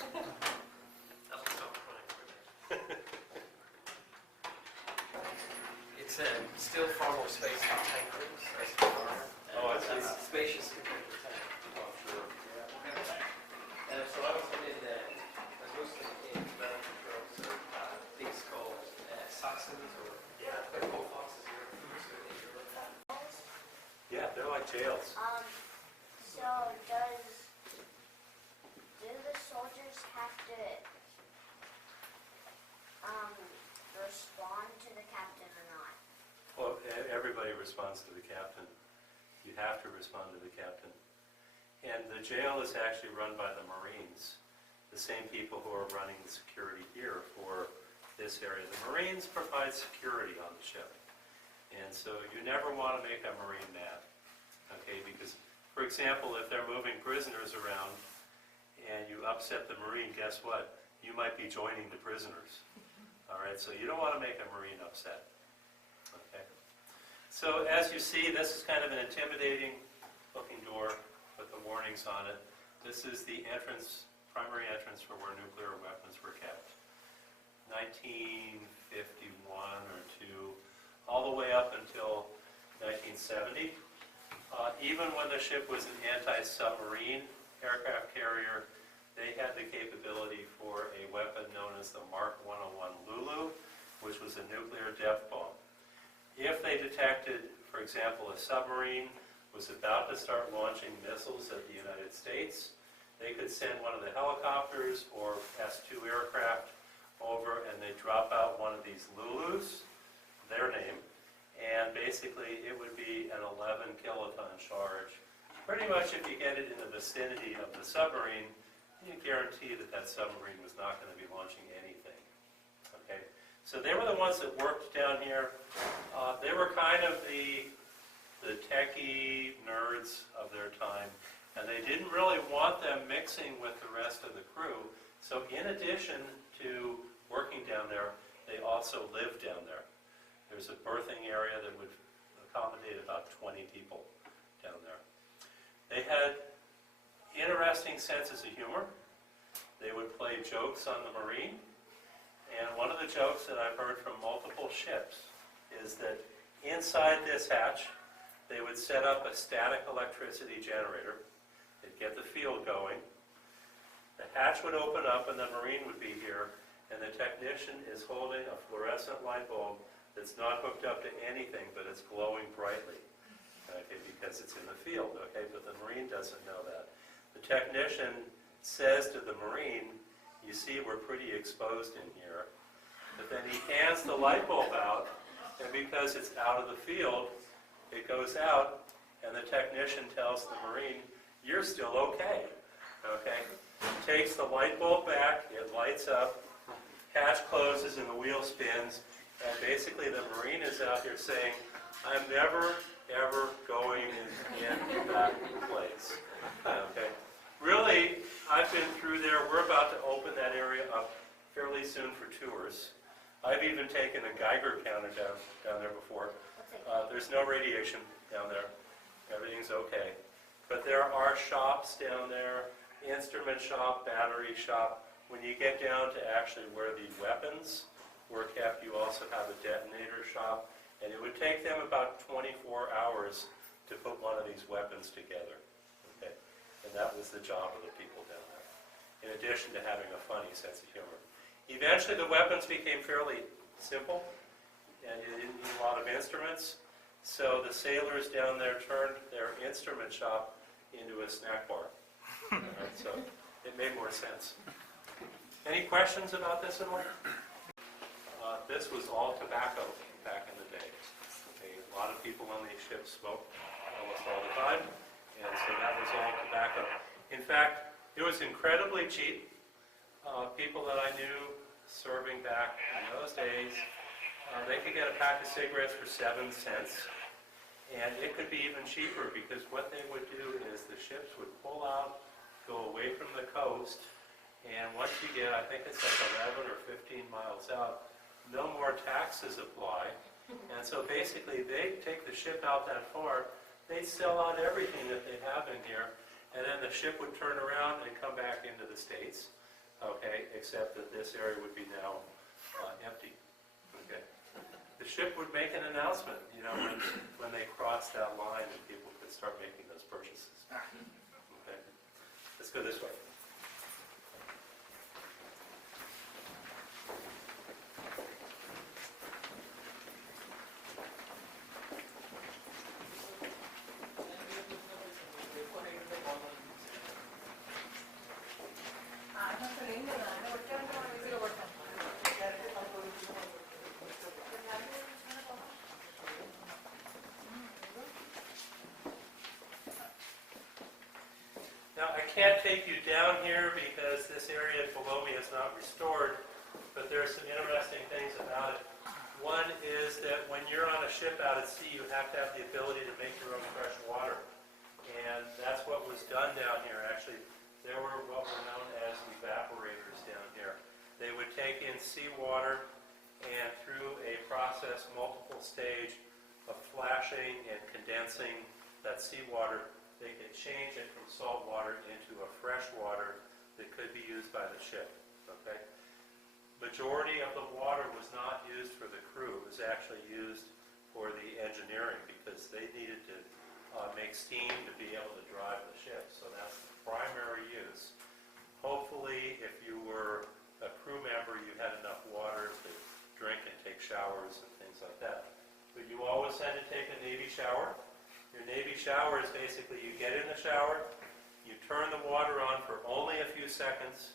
It's still far more space than tank rooms. Oh, I see. It's spacious compared to tank. And so I was in, I was mostly in battle controls, or things called Saxons, or football foxes here. Yeah, they're like jails. So do the soldiers have to respond to the captain or not? Well, everybody responds to the captain. You have to respond to the captain. And the jail is actually run by the Marines, the same people who are running the security here for this area. The Marines provide security on the ship. And so you never want to make a Marine mad, okay? Because, for example, if they're moving prisoners around and you upset the Marine, guess what? You might be joining the prisoners. All right, so you don't want to make a Marine upset. Okay. So as you see, this is kind of an intimidating looking door with the warnings on it. This is the entrance, primary entrance for where nuclear weapons were kept. 1951 or 2, all the way up until 1970. Even when the ship was an anti-submarine aircraft carrier, they had the capability for a weapon known as the Mark 101 Lulu, which was a nuclear death bomb. If they detected, for example, a submarine was about to start launching missiles at the United States, they could send one of the helicopters or S-2 aircraft over and they drop out one of these Lulus, their name, and basically it would be an 11 kiloton charge. Pretty much if you get it in the vicinity of the submarine, you guarantee that that submarine was not going to be launching anything. Okay, so they were the ones that worked down here. They were kind of the techie nerds of their time, and they didn't really want them mixing with the rest of the crew. So in addition to working down there, they also lived down there. There's a berthing area that would accommodate about 20 people down there. They had interesting senses of humor. They would play jokes on the Marine. And one of the jokes that I've heard from multiple ships is that inside this hatch, they would set up a static electricity generator. They'd get the field going. The hatch would open up and the Marine would be here, and the technician is holding a fluorescent light bulb that's not hooked up to anything, but it's glowing brightly, okay, because it's in the field, okay, but the Marine doesn't know that. The technician says to the Marine, you see, we're pretty exposed in here, but then he hands the light bulb out, and because it's out of the field, it goes out, and the technician tells the Marine, you're still okay, okay? Takes the light bulb back, it lights up, hatch closes and the wheel spins, and basically the Marine is out here saying, I'm never, ever going in that place. Okay. Really, I've been through there. We're about to open that area up fairly soon for tours. I've even taken a Geiger counter down there before. There's no radiation down there. Everything's okay. But there are shops down there, instrument shop, battery shop. When you get down to actually where the weapons were kept, you also have a detonator shop, and it would take them about 24 hours to put one of these weapons together. Okay? And that was the job of the people down there, in addition to having a funny sense of humor. Eventually the weapons became fairly simple, and you didn't need a lot of instruments, so the sailors down there turned their instrument shop into a snack bar. Right, so it made more sense. Any questions about this at all? This was all tobacco back in the day. Okay, a lot of people on these ships smoked almost all the time, and so that was all tobacco. In fact, it was incredibly cheap. People that I knew serving back in those days, they could get a pack of cigarettes for 7 cents, and it could be even cheaper because what they would do is the ships would pull out, go away from the coast, and once you get, I think it's like 11 or 15 miles out, no more taxes apply. And so basically they take the ship out that far, they sell out everything that they have in here, and then the ship would turn around and come back into the States, okay, except that this area would be now empty. Okay. The ship would make an announcement, you know, when they crossed that line and people could start making those purchases. Okay. Let's go this way. Now, I can't take you down here because this area below me is not restored, but there are some interesting things about it. One is that when you're on a ship out at sea, you have to have the ability to make your own fresh water. And that's what was done down here, actually. There were what were known as evaporators down here. They would take in seawater and through a process, multiple stage of flashing and condensing that seawater, they could change it from salt water into a fresh water that could be used by the ship. Okay? Majority of the water was not used for the crew. It was actually used for the engineering because they needed to make steam to be able to drive the ship. So that's the primary use. Hopefully, if you were a crew member, you had enough water to drink and take showers and things like that. But you always had to take a Navy shower. Your Navy shower is basically you get in the shower, you turn the water on for only a few seconds,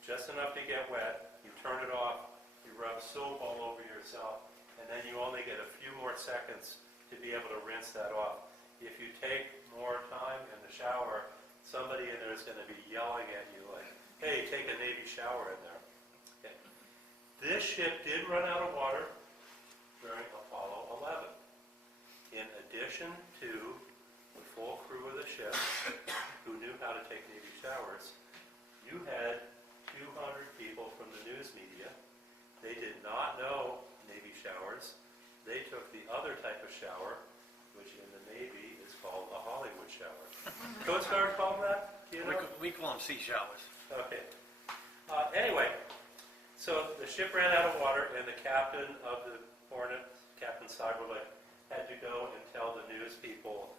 just enough to get wet, you turn it off, you rub soap all over yourself, and then you only get a few more seconds to be able to rinse that off. If you take more time in the shower, somebody in there is going to be yelling at you like, hey, take a Navy shower in there. Okay. This ship did run out of water during Apollo 11. In addition to the full crew of the ship who knew how to take Navy showers, you had 200 people from the news media. They did not know Navy showers. They took the other type of shower, which in the Navy is called a Hollywood shower. Coast Guard called that? Do you know? We call them sea showers. Okay. Anyway, so the ship ran out of water, and the captain of the Hornet, Captain Cyberlick, had to go and tell the news people,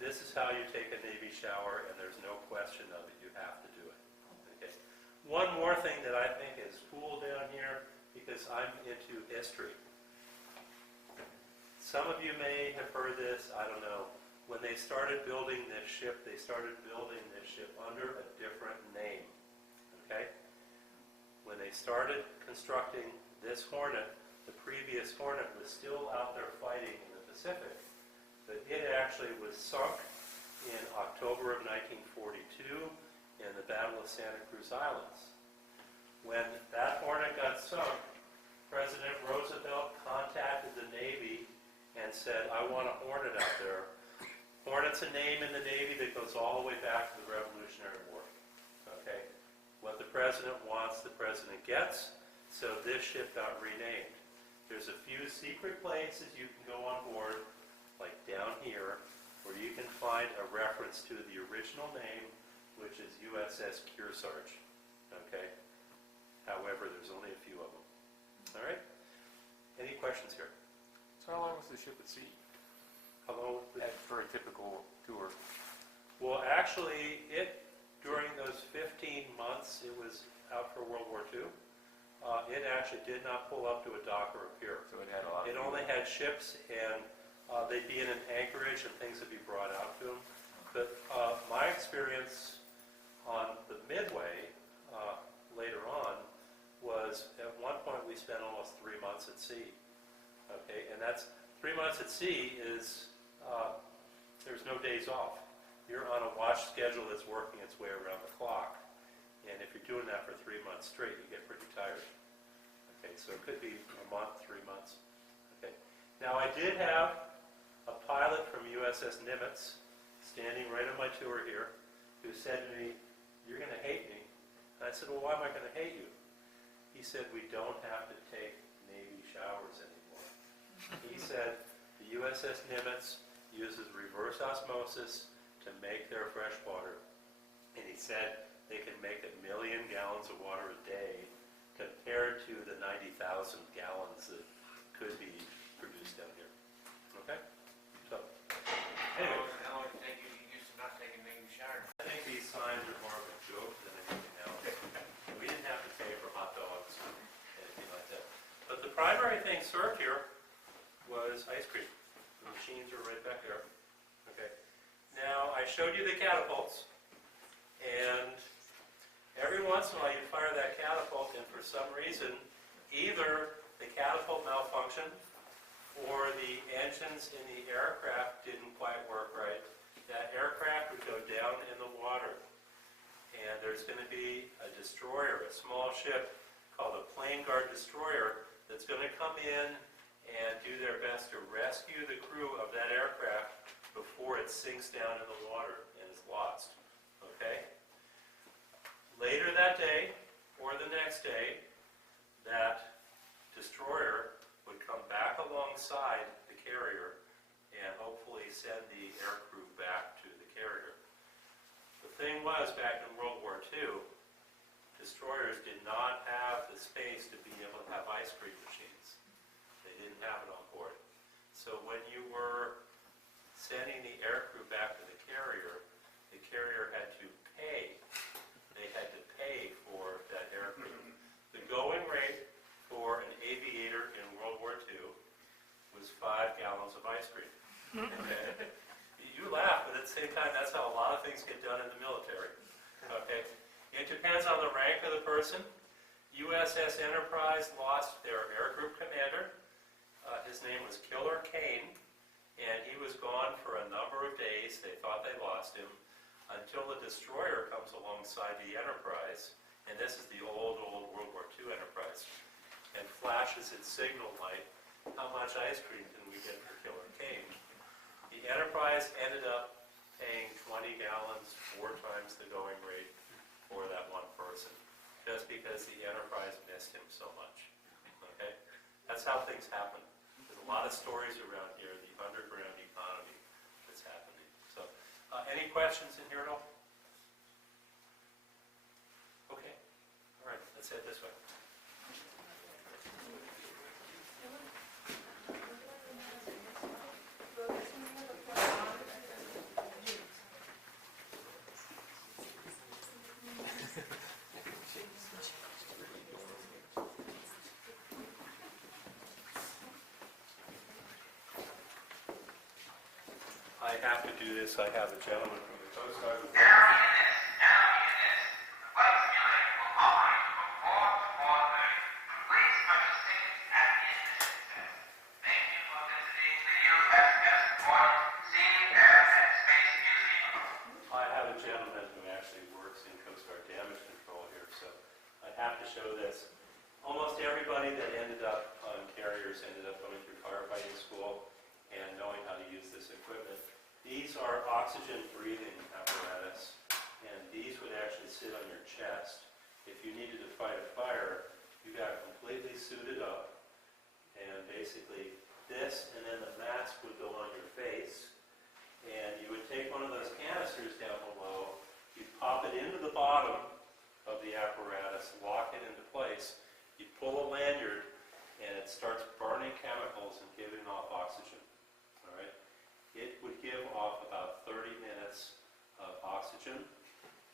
this is how you take a Navy shower, and there's no question of it. You have to do it. Okay. One more thing that I think is cool down here, because I'm into history. Some of you may have heard this, I don't know. When they started building this ship, they started building this ship under a different name. Okay? When they started constructing this Hornet, the previous Hornet was still out there fighting in the Pacific. But it actually was sunk in October of 1942 in the Battle of Santa Cruz Islands. When that Hornet got sunk, President Roosevelt contacted the Navy and said, I want a Hornet out there. Hornet's a name in the Navy that goes all the way back to the Revolutionary War. Okay? What the President wants, the President gets, so this ship got renamed. There's a few secret places you can go on board, like down here, where you can find a reference to the original name, which is USS Kearsarge. Okay? However, there's only a few of them. All right? Any questions here? So how long was the ship at sea? How long was it? For a typical tour? Well, actually, during those 15 months, it was out for World War II. It actually did not pull up to a dock or a pier. So it had a lot of It only had ships, and they'd be in an anchorage, and things would be brought out to them. But my experience on the Midway later on was, at one point, we spent almost 3 months at sea. Okay, and that's 3 months at sea is there's no days off. You're on a watch schedule that's working its way around the clock, and if you're doing that for 3 months straight, you get pretty tired. Okay, so it could be a month, 3 months. Okay, now I did have a pilot from USS Nimitz standing right on my tour here, who said to me, "You're going to hate me." And I said, "Well, why am I going to hate you?" He said, "We don't have to take Navy showers anymore." He said the USS Nimitz uses reverse osmosis to make their fresh water. And he said they can make 1 million gallons of water a day compared to the 90,000 gallons that could be produced down here. Okay? So, anyway. How long did it take you to get used to not taking Navy shower? I think these signs are more of a joke than anything else. We didn't have to pay for hot dogs or anything like that. But the primary thing served here was ice cream. The machines are right back there. Okay. Now, I showed you the catapults, and every once in a while you fire that catapult, and for some reason, either the catapult malfunctioned or the engines in the aircraft didn't quite work right. That aircraft would go down in the water, and there's going to be a destroyer, a small ship called a Plane Guard Destroyer that's going to come in and do their best to rescue the crew of that aircraft before it sinks down in the water and is lost. Okay? Later that day, or the next day, that destroyer would come back alongside the carrier and hopefully send the aircrew back to the carrier. The thing was, back in World War II, destroyers did not have the space to be able to have ice cream machines. They didn't have it on board. So when you were sending the aircrew back to the carrier had to pay. They had to pay for that aircrew. The going rate for an aviator in World War II was 5 gallons of ice cream. Okay? You laugh, but at the same time, that's how a lot of things get done in the military. Okay? It depends on the rank of the person. USS Enterprise lost their airgroup commander. His name was Killer Kane, and he was gone for a number of days. They thought they lost him until the destroyer comes alongside the Enterprise, and this is the old World War II Enterprise, and flashes its signal light. How much ice cream can we get for Killer Kane? The Enterprise ended up paying 20 gallons, 4 times the going rate for that one person, just because the Enterprise missed him so much. Okay? That's how things happen. There's a lot of stories around here, the underground economy that's happening. So, any questions in here at all? Okay. All right, let's head this way. I have to do this. I have a gentleman from the Coast Guard. I have a gentleman who actually works in Coast Guard damage control here, so I have to show this. Almost everybody that ended up on carriers ended up going through firefighting school and knowing how to use this equipment. These are oxygen breathing apparatus, and these would actually sit on your chest. If you needed to fight a fire, you got completely suited up, and basically this and then the mask would go on your face, and you would take one of those canisters down below, you'd pop it into the bottom of the apparatus, lock it into place, you'd pull a lanyard, and it starts burning chemicals and giving off oxygen. All right? It would give off about 30 minutes of oxygen,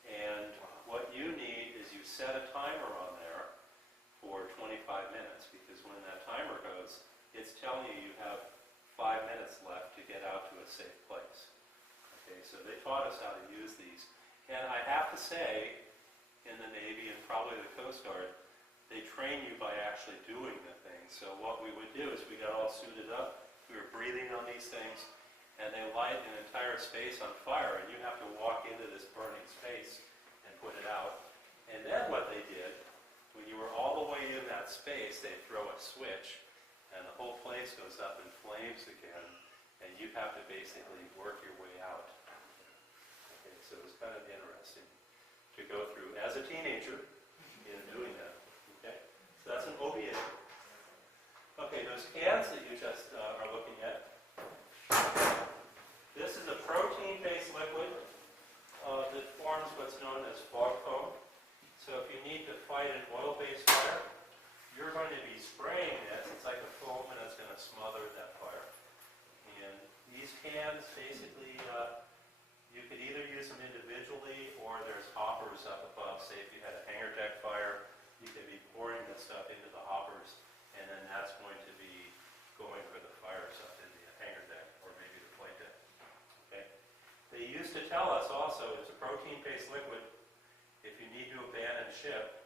and what you need is you set a timer on there for 25 minutes, because when that timer goes, it's telling you you have 5 minutes left to get out to a safe place. Okay, so they taught us how to use these, and I have to say, in the Navy and probably the Coast Guard, they train you by actually doing the thing. So what we would do is we got all suited up, we were breathing on these things, and they light an entire space on fire, and you have to walk into this burning space and put it out. And then what they did, when you were all the way in that space, they throw a switch, and the whole place goes up in flames again, and you have to basically work your way out. Okay, so it was kind of interesting to go through as a teenager in doing that. Okay, so that's an OBA. Okay, those cans that you just are looking at, this is a protein-based liquid that forms what's known as fog foam. So if you need to fight an oil-based fire, you're going to be spraying this. It's like a foam, and it's going to smother that fire. And these cans, basically, you could either use them individually, or there's hoppers up above. Say if you had a hangar deck fire, you could be pouring this stuff into the hoppers, and then that's going to be going for the fires up in the hangar deck, or maybe the flight deck. Okay? They used to tell us also it's a protein-based liquid. If you need to abandon ship,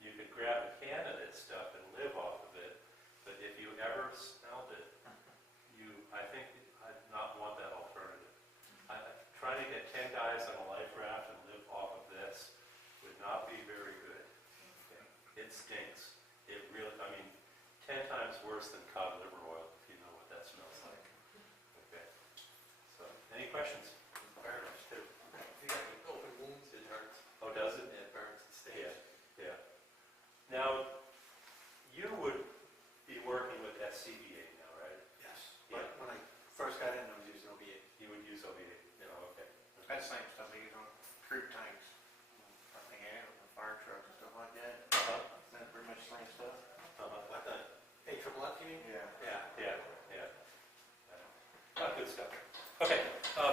you could grab a can of this stuff and live off of it. But if you ever smelled it, I think I'd not want that alternative. Trying to get 10 guys on a life raft and live off of this would not be very good. Okay? It stinks. It really, 10 times worse than cod liver oil, if you know what that smells like. Okay. So, any questions? Burns too. If you got any open wounds, it hurts. Oh, does it? It burns, it stings. Yeah. Now, you would be working with SCBA now, right? Yes. Yeah. But when I first got in, I was using OBA. You would use OBA. Yeah. Oh, okay. That's the same stuff they use on crude tanks. I think fire trucks and stuff like that. That's pretty much the same stuff. Uh-huh. What the A triple F you mean? Yeah. Yeah. Yeah. Okay,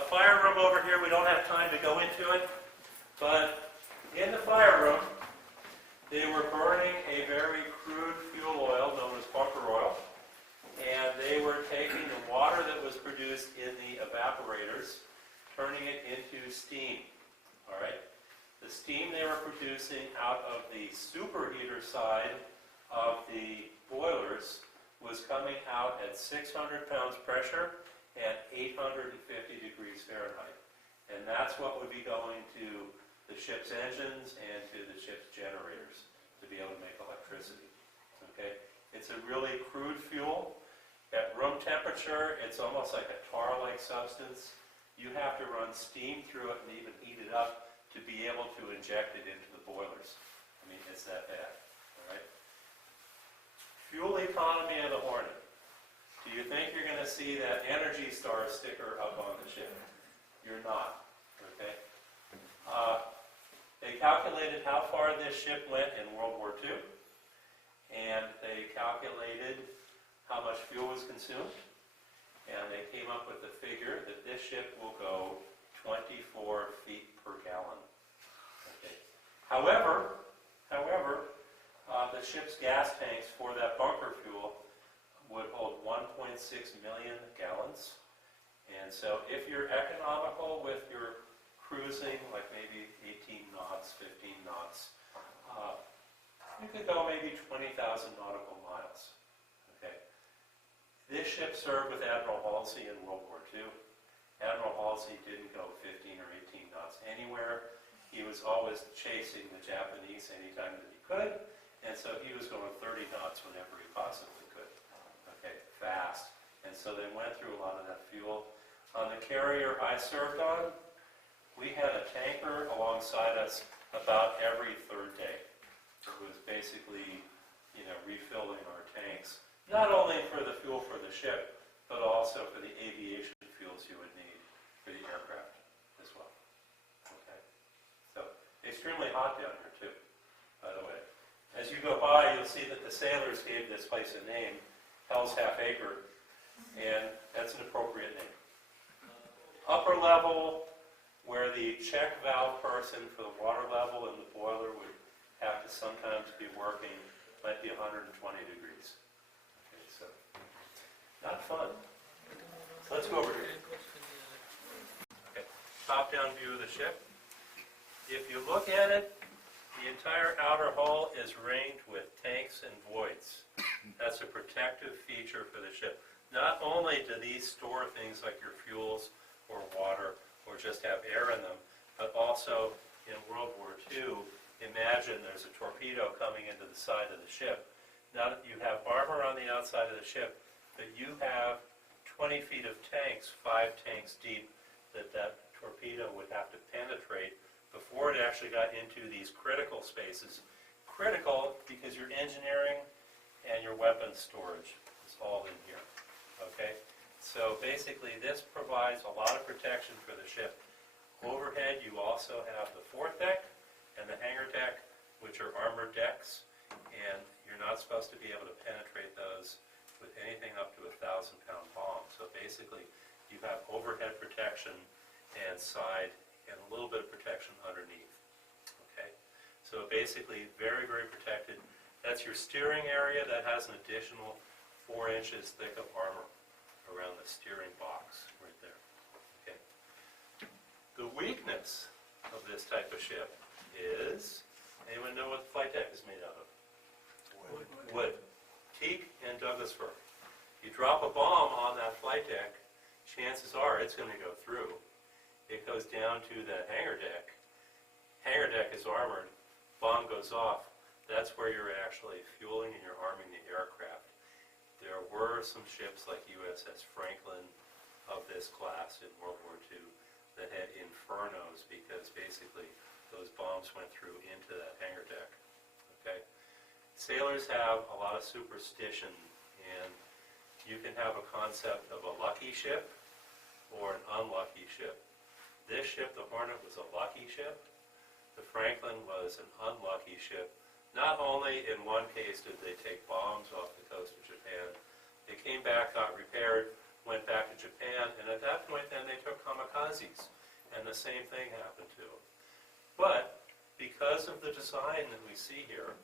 fire room over here, we don't have time to go into it, but in the fire room, they were burning a very crude fuel oil known as bunker oil, and they were taking the water that was produced in the evaporators, turning it into steam, all right? The steam they were producing out of the superheater side of the boilers was coming out at 600 pounds pressure at 850 degrees Fahrenheit. And that's what would be going to the ship's engines and to the ship's generators to be able to make electricity. Okay? It's a really crude fuel. At room temperature, it's almost like a tar-like substance. You have to run steam through it and even heat it up to be able to inject it into the boilers. I mean, it's that bad. All right? Fuel economy of the Hornet. Do you think you're going to see that Energy Star sticker up on the ship? You're not. Okay? They calculated how far this ship went in World War II, and they calculated how much fuel was consumed, and they came up with the figure that this ship will go 24 feet per gallon. Okay. However, the ship's gas tanks for that bunker fuel would hold 1.6 million gallons, and so if you're economical with your cruising, like maybe 18 knots, 15 knots, you could go maybe 20,000 nautical miles. Okay. This ship served with Admiral Halsey in World War II. Admiral Halsey didn't go 15 or 18 knots anywhere. He was always chasing the Japanese anytime that he could, and so he was going 30 knots whenever he possibly could. Okay, fast. And so they went through a lot of that fuel. On the carrier I served on, we had a tanker alongside us about every third day. It was basically, refilling our tanks, not only for the fuel for the ship, but also for the aviation fuels you would need for the aircraft as well. Okay. So, extremely hot down here too, by the way. As you go by, you'll see that the sailors gave this place a name, Hell's Half Acre, and that's an appropriate name. Upper level, where the check valve person for the water level in the boiler would have to sometimes be working, might be 120 degrees. Okay, so not fun. So let's go over here. Okay, top-down view of the ship. If you look at it, the entire outer hull is ringed with tanks and voids. That's a protective feature for the ship. Not only do these store things like your fuels or water, or just have air in them, but also in World War II, imagine there's a torpedo coming into the side of the ship. Now that you have armor on the outside of the ship, but you have 20 feet of tanks, 5 tanks deep, that torpedo would have to penetrate before it actually got into these critical spaces. Critical because your engineering and your weapons storage is all in here. Okay? So basically, this provides a lot of protection for the ship. Overhead, you also have the foredeck and the hangar deck, which are armored decks, and you're not supposed to be able to penetrate those with anything up to a 1,000-pound bomb. So basically, you have overhead protection and side and a little bit of protection underneath. Okay? So basically, very, very protected. That's your steering area. That has an additional 4 inches thick of armor around the steering box right there. Okay. The weakness of this type of ship is, anyone know what the flight deck is made out of? Wood. Teak and Douglas fir. You drop a bomb on that flight deck, chances are it's going to go through. It goes down to the hangar deck. Hangar deck is armored. Bomb goes off. That's where you're actually fueling and you're arming the aircraft. There were some ships like USS Franklin of this class in World War II that had infernos because basically those bombs went through into that hangar deck. Okay? Sailors have a lot of superstition, and you can have a concept of a lucky ship or an unlucky ship. This ship, the Hornet, was a lucky ship. The Franklin was an unlucky ship. Not only in one case did they take bombs off the coast of Japan, they came back, got repaired, went back to Japan, and at that point then they took kamikazes, and the same thing happened to them. But because of the design that we see here,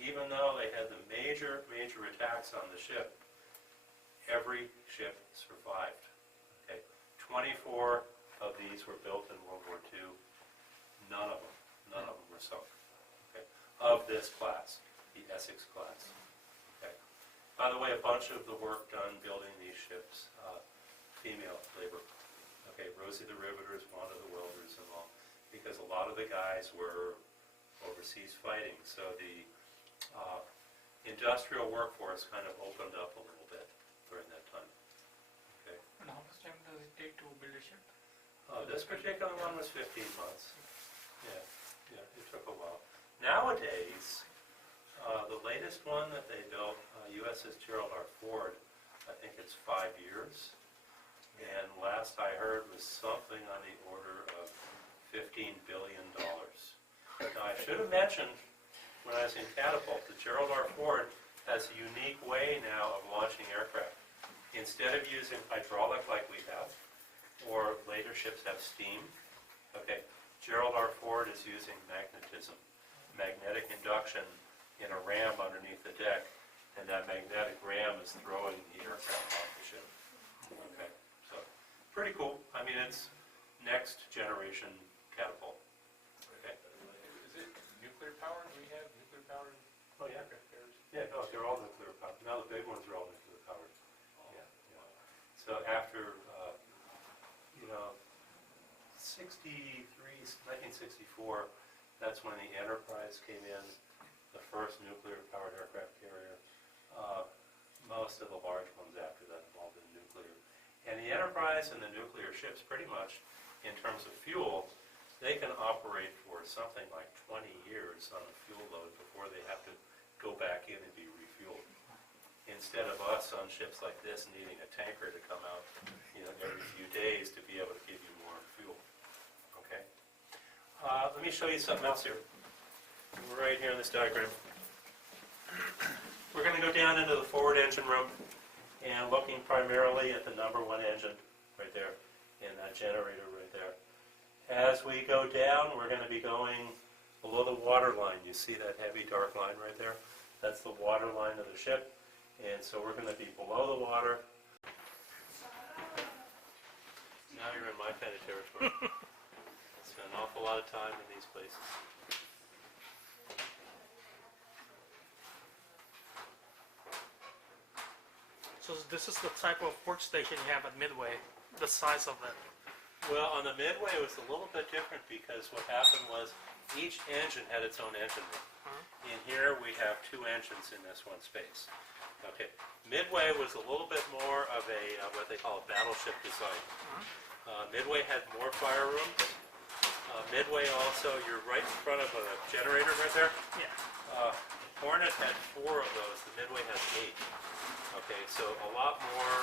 even though they had the major attacks on the ship, every ship survived. Okay, 24 of these were built in World War II. None of them were sunk. Okay, of this class, the Essex class. Okay. By the way, a bunch of the work done building these ships, female labor. Okay, Rosie the Riveter is one of the welders and all, because a lot of the guys were overseas fighting, so the industrial workforce kind of opened up a little bit during that time. Okay. And how much time does it take to build a ship? This particular one was 15 months. Yeah, it took a while. Nowadays, the latest one that they built, USS Gerald R. Ford, I think it's 5 years. And last I heard was something on the order of $15 billion. Now, I should have mentioned when I was in Catapult that Gerald R. Ford has a unique way now of launching aircraft. Instead of using hydraulic like we have, or later ships have steam, okay, Gerald R. Ford is using magnetism, magnetic induction in a ram underneath the deck, and that magnetic ram is throwing the aircraft off the ship. Okay, so pretty cool. I mean, it's next generation catapult. Okay. Is it nuclear powered? Do we have nuclear powered Oh yeah. aircraft carriers? Yeah, no, they're all nuclear powered. Now the big ones are all nuclear powered. Yeah, yeah. So after, 1964, that's when the Enterprise came in, the first nuclear powered aircraft carrier. Most of the large ones after that involved in nuclear. And the Enterprise and the nuclear ships, pretty much, in terms of fuel, they can operate for something like 20 years on a fuel load before they have to go back in and be refueled. Instead of us on ships like this needing a tanker to come out, every few days to be able to give you more fuel. Okay. Let me show you something else here. We're right here in this diagram. We're going to go down into the forward engine room and looking primarily at the number 1 engine right there and that generator right there. As we go down, we're going to be going below the water line. You see that heavy dark line right there? That's the water line of the ship. And so we're going to be below the water. Now you're in my kind of territory. Spend an awful lot of time in these places. So this is the type of workstation you have at Midway, the size of it. Well, on the Midway it was a little bit different because what happened was each engine had its own engine room. In here we have 2 engines in this one space. Okay, Midway was a little bit more of a what they call a battleship design. Midway had more fire rooms. Midway also, you're right in front of a generator right there. Yeah. Hornet had 4 of those. The Midway has 8. Okay, so a lot more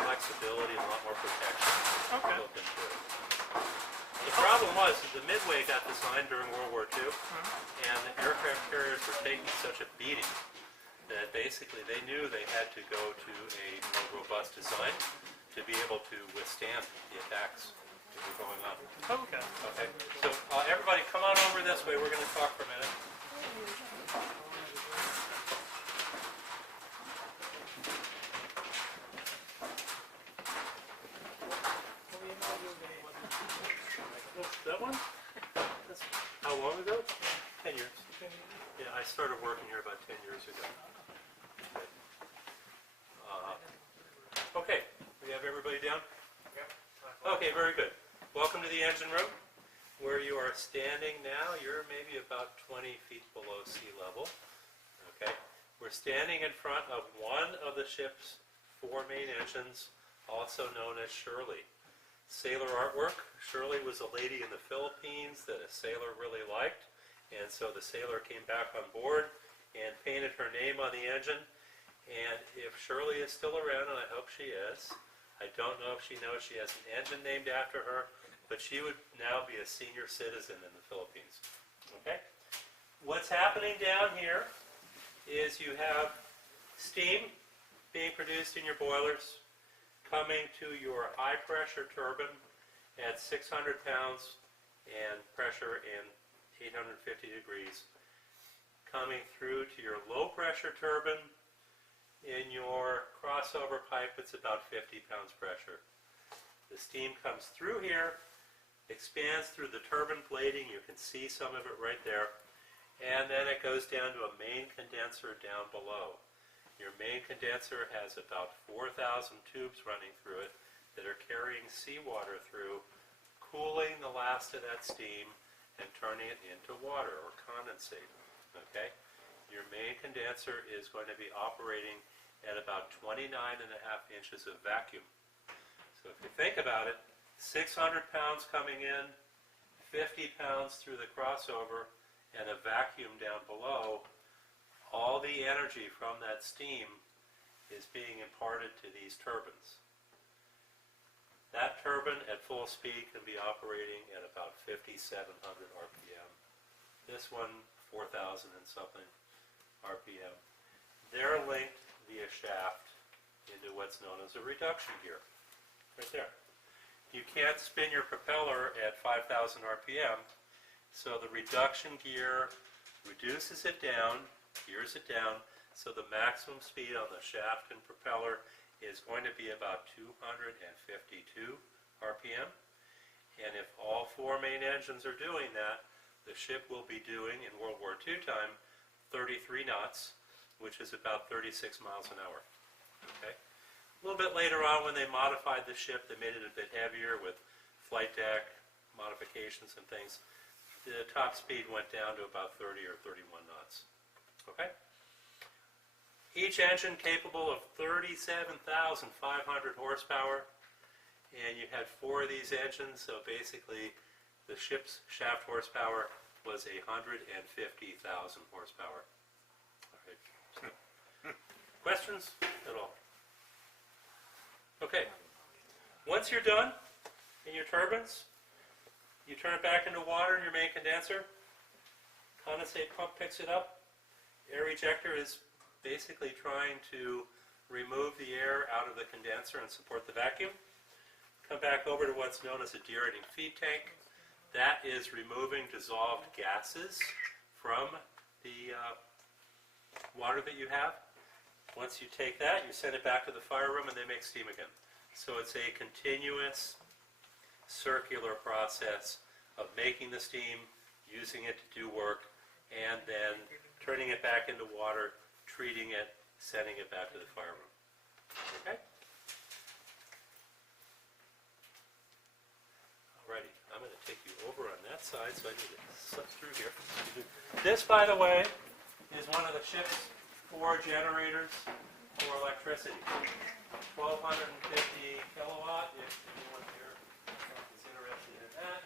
flexibility, a lot more protection built into it. The problem was the Midway got designed during World War II, and the aircraft carriers were taking such a beating that basically they knew they had to go to a more robust design to be able to withstand the attacks that were going on. Okay. Okay, so everybody come on over this way. We're going to talk for a minute. That one? That's, how long ago? 10 years. Yeah, I started working here about 10 years ago. Okay, we have everybody down? Okay, very good. Welcome to the engine room. Where you are standing now, you're maybe about 20 feet below sea level. Okay, we're standing in front of one of the ship's 4 main engines, also known as Shirley. Sailor artwork. Shirley was a lady in the Philippines that a sailor really liked, and so the sailor came back on board and painted her name on the engine. And if Shirley is still around, and I hope she is, I don't know if she knows she has an engine named after her, but she would now be a senior citizen in the Philippines. Okay? What's happening down here is you have steam being produced in your boilers. coming to your high pressure turbine at 600 pounds and pressure in 850 degrees. Coming through to your low pressure turbine in your crossover pipe, it's about 50 pounds pressure. The steam comes through here, expands through the turbine blading, you can see some of it right there, and then it goes down to a main condenser down below. Your main condenser has about 4,000 tubes running through it that are carrying seawater through, cooling the last of that steam and turning it into water or condensate. Okay? Your main condenser is going to be operating at about 29.5 inches of vacuum. So if you think about it, 600 pounds coming in, 50 pounds through the crossover, and a vacuum down below, all the energy from that steam is being imparted to these turbines. That turbine at full speed can be operating at about 5,700 RPM. This one, 4,000 and something RPM. They're linked via shaft into what's known as a reduction gear. Right there. You can't spin your propeller at 5,000 RPM, so the reduction gear reduces it down, gears it down, so the maximum speed on the shaft and propeller is going to be about 252 RPM. And if all four main engines are doing that, the ship will be doing, in World War II time, 33 knots, which is about 36 miles an hour. Okay? A little bit later on, when they modified the ship, they made it a bit heavier with flight deck modifications and things. The top speed went down to about 30 or 31 knots. Okay? Each engine capable of 37,500 horsepower, and you had 4 of these engines, so basically the ship's shaft horsepower was 150,000 horsepower. All right. Questions at all? Okay. Once you're done in your turbines, you turn it back into water in your main condenser. Condensate pump picks it up. Air ejector is basically trying to remove the air out of the condenser and support the vacuum. Come back over to what's known as a deaerating feed tank. That is removing dissolved gases from the water that you have. Once you take that, you send it back to the fire room and they make steam again. So it's a continuous circular process of making the steam, using it to do work, and then turning it back into water, treating it, sending it back to the fire room. Okay? Alrighty, I'm going to take you over on that side, so I need to slip through here. This, by the way, is one of the ship's 4 generators for electricity. 1,250 kilowatt, if anyone here is interested in that.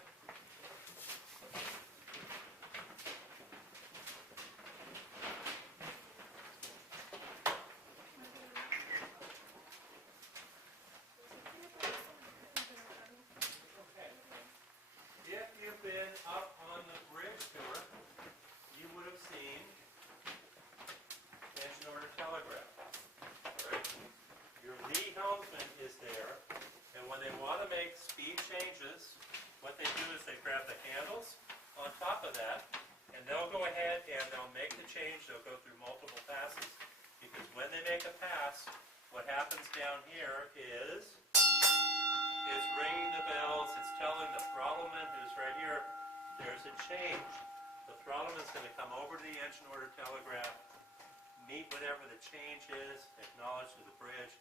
Okay. If you've been up on the bridge tour, you would have seen engine order telegraph. Right? Your lee helmsman is there, and when they want to make speed changes, what they do is they grab the handles on top of that, and they'll go ahead and they'll make the change. They'll go through multiple passes, because when they make a pass, what happens down here is it's ringing the bells. It's telling the throttleman, who's right here, there's a change. The throttleman's going to come over to the engine order telegraph, meet whatever the change is, acknowledge to the bridge,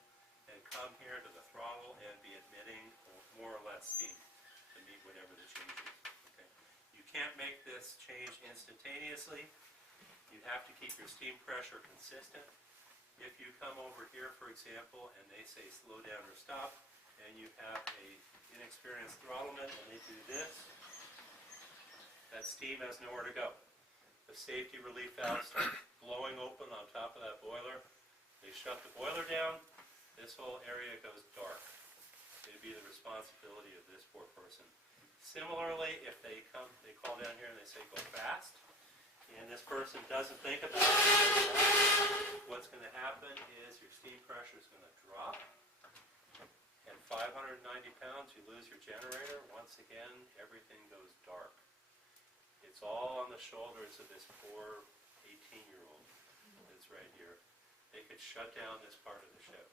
and come here to the throttle and be emitting more or less steam to meet whatever the change is. Okay? You can't make this change instantaneously. You have to keep your steam pressure consistent. If you come over here, for example, and they say slow down or stop, and you have a inexperienced throttleman and they do this, that steam has nowhere to go. The safety relief valve starts blowing open on top of that boiler. They shut the boiler down. This whole area goes dark. It'd be the responsibility of this poor person. Similarly, if they call down here and they say go fast, and this person doesn't think about it, what's going to happen is your steam pressure is going to drop, 590 pounds, you lose your generator. Once again, everything goes dark. It's all on the shoulders of this poor 18-year-old that's right here. They could shut down this part of the ship.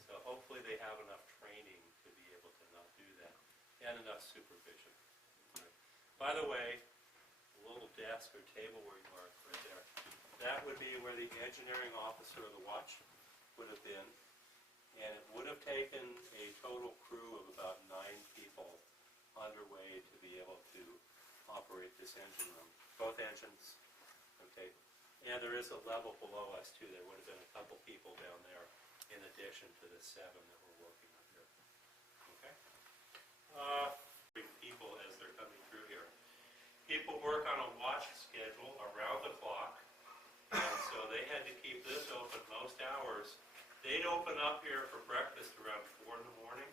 So hopefully they have enough training to be able to not do that, and enough supervision. By the way, the little desk or table where you are right there, that would be where the engineering officer of the watch would have been. And it would have taken a total crew of about 9 people underway to be able to operate this engine room, both engines. Okay, and there is a level below us too. There would have been a couple people down there in addition to the 7 that were working up here. Okay, people as they're coming through here. People work on a watch schedule around the clock, and so they had to keep this open most hours. They'd open up here for breakfast around 4 in the morning,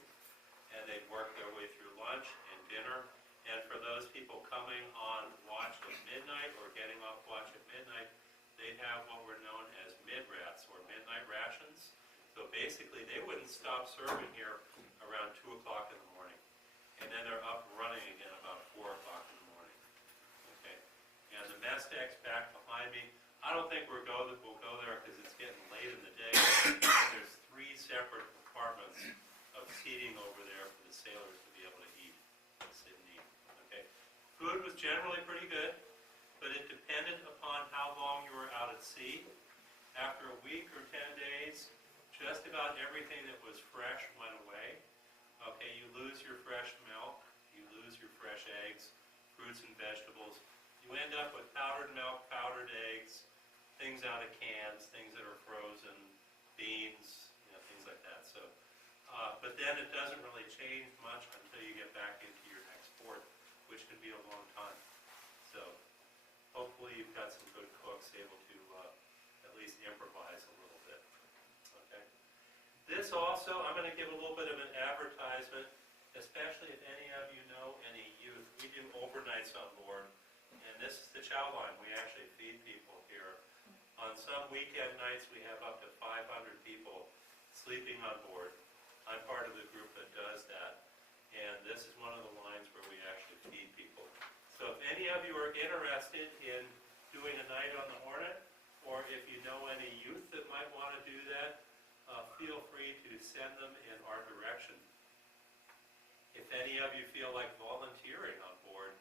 and they'd work their way through lunch and dinner. And for those people coming on watch at midnight or getting off watch at midnight, they'd have what were known as mid-rats or midnight rations. So basically, they wouldn't stop serving here around 2 o'clock in the morning. And then they're up running again about 4 o'clock in the morning. Okay. And the mess deck's back behind me. I don't think we'll go there because it's getting late in the day. There's 3 separate compartments of seating over there for the sailors to be able to eat, sit and eat. Okay. Food was generally pretty good, but it depended upon how long you were out at sea. After a week or 10 days, just about everything that was fresh went away. Okay, you lose your fresh milk, you lose your fresh eggs, fruits and vegetables. You end up with powdered milk, powdered eggs, things out of cans, things that are frozen, beans, things like that. So, but then it doesn't really change much until you get back into your next port, which could be a long time. So, hopefully you've got some good cooks able to at least improvise a little bit. Okay. This also, I'm going to give a little bit of an advertisement, especially if any of you know any youth. We do overnights on board, and this is the chow line. We actually feed people here. On some weekend nights, we have up to 500 people sleeping on board. I'm part of the group that does that, and this is one of the lines where we actually feed people. So if any of you are interested in doing a night on the Hornet, or if you know any youth that might want to do that, feel free to send them in our direction. If any of you feel like volunteering on board,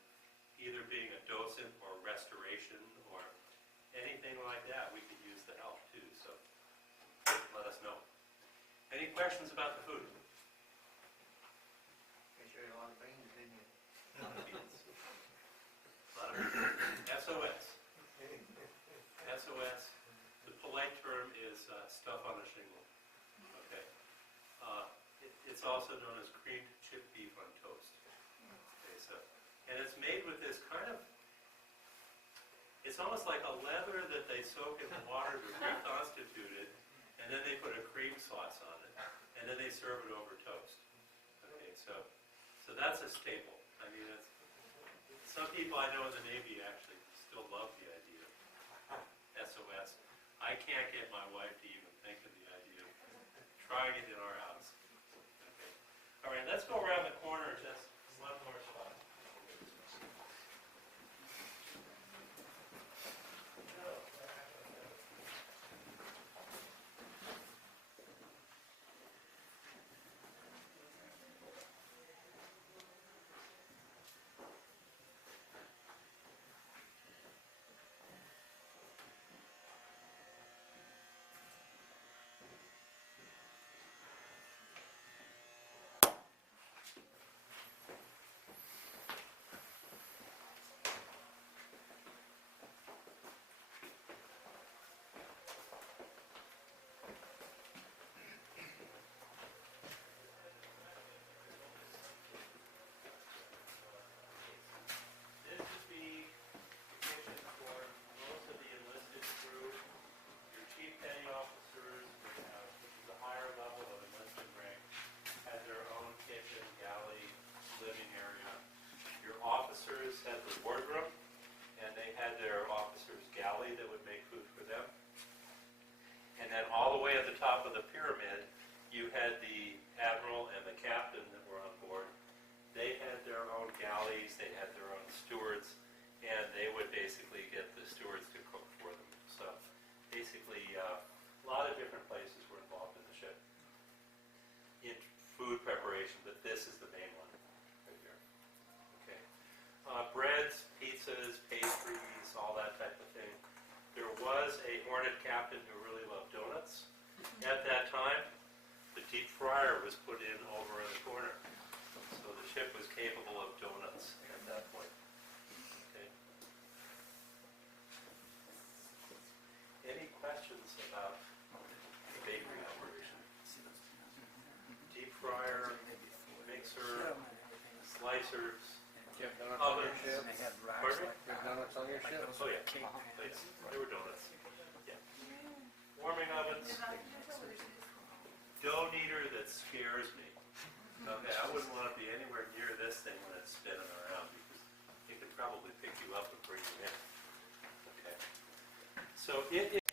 either being a docent or restoration or anything like that, we could use the help too, so let us know. Any questions about the food? They showed you a lot of beans, didn't you? A lot of beans. A lot of beans. SOS. SOS. The polite term is stuff on a shingle. Okay. It's also known as creamed chipped beef on toast. Okay, so, and it's made with this kind of, it's almost like a leather that they soak in water to reconstitute it, and then they put a cream sauce on it, and then they serve it over toast. Okay, so that's a staple. I mean, some people I know in the Navy actually still love the idea of SOS. I can't get my wife to even think of the idea of trying it in our house. Okay. All right, let's go around the corner just one more spot. they had their own stewards, and they would basically get the stewards to cook for them. So basically, a lot of different places were involved in the ship in food preparation, but this is the main one right here. Okay. Breads, pizzas, pastries, all that type of thing. There was a Hornet captain who really loved donuts. At that time, the deep fryer was put in over in the corner. So the ship was capable of donuts at that point. Okay. Any questions about the bakery operation? Deep fryer, mixer, slicers, Do you have donuts on your ship? pardon me? Do you have donuts on your ship? Oh, yeah, please. There were donuts. Yeah. Warming ovens. Dough kneader that scares me. Okay, I wouldn't want to be anywhere near this thing when it's spinning around because it could probably pick you up and bring you in. Okay. So it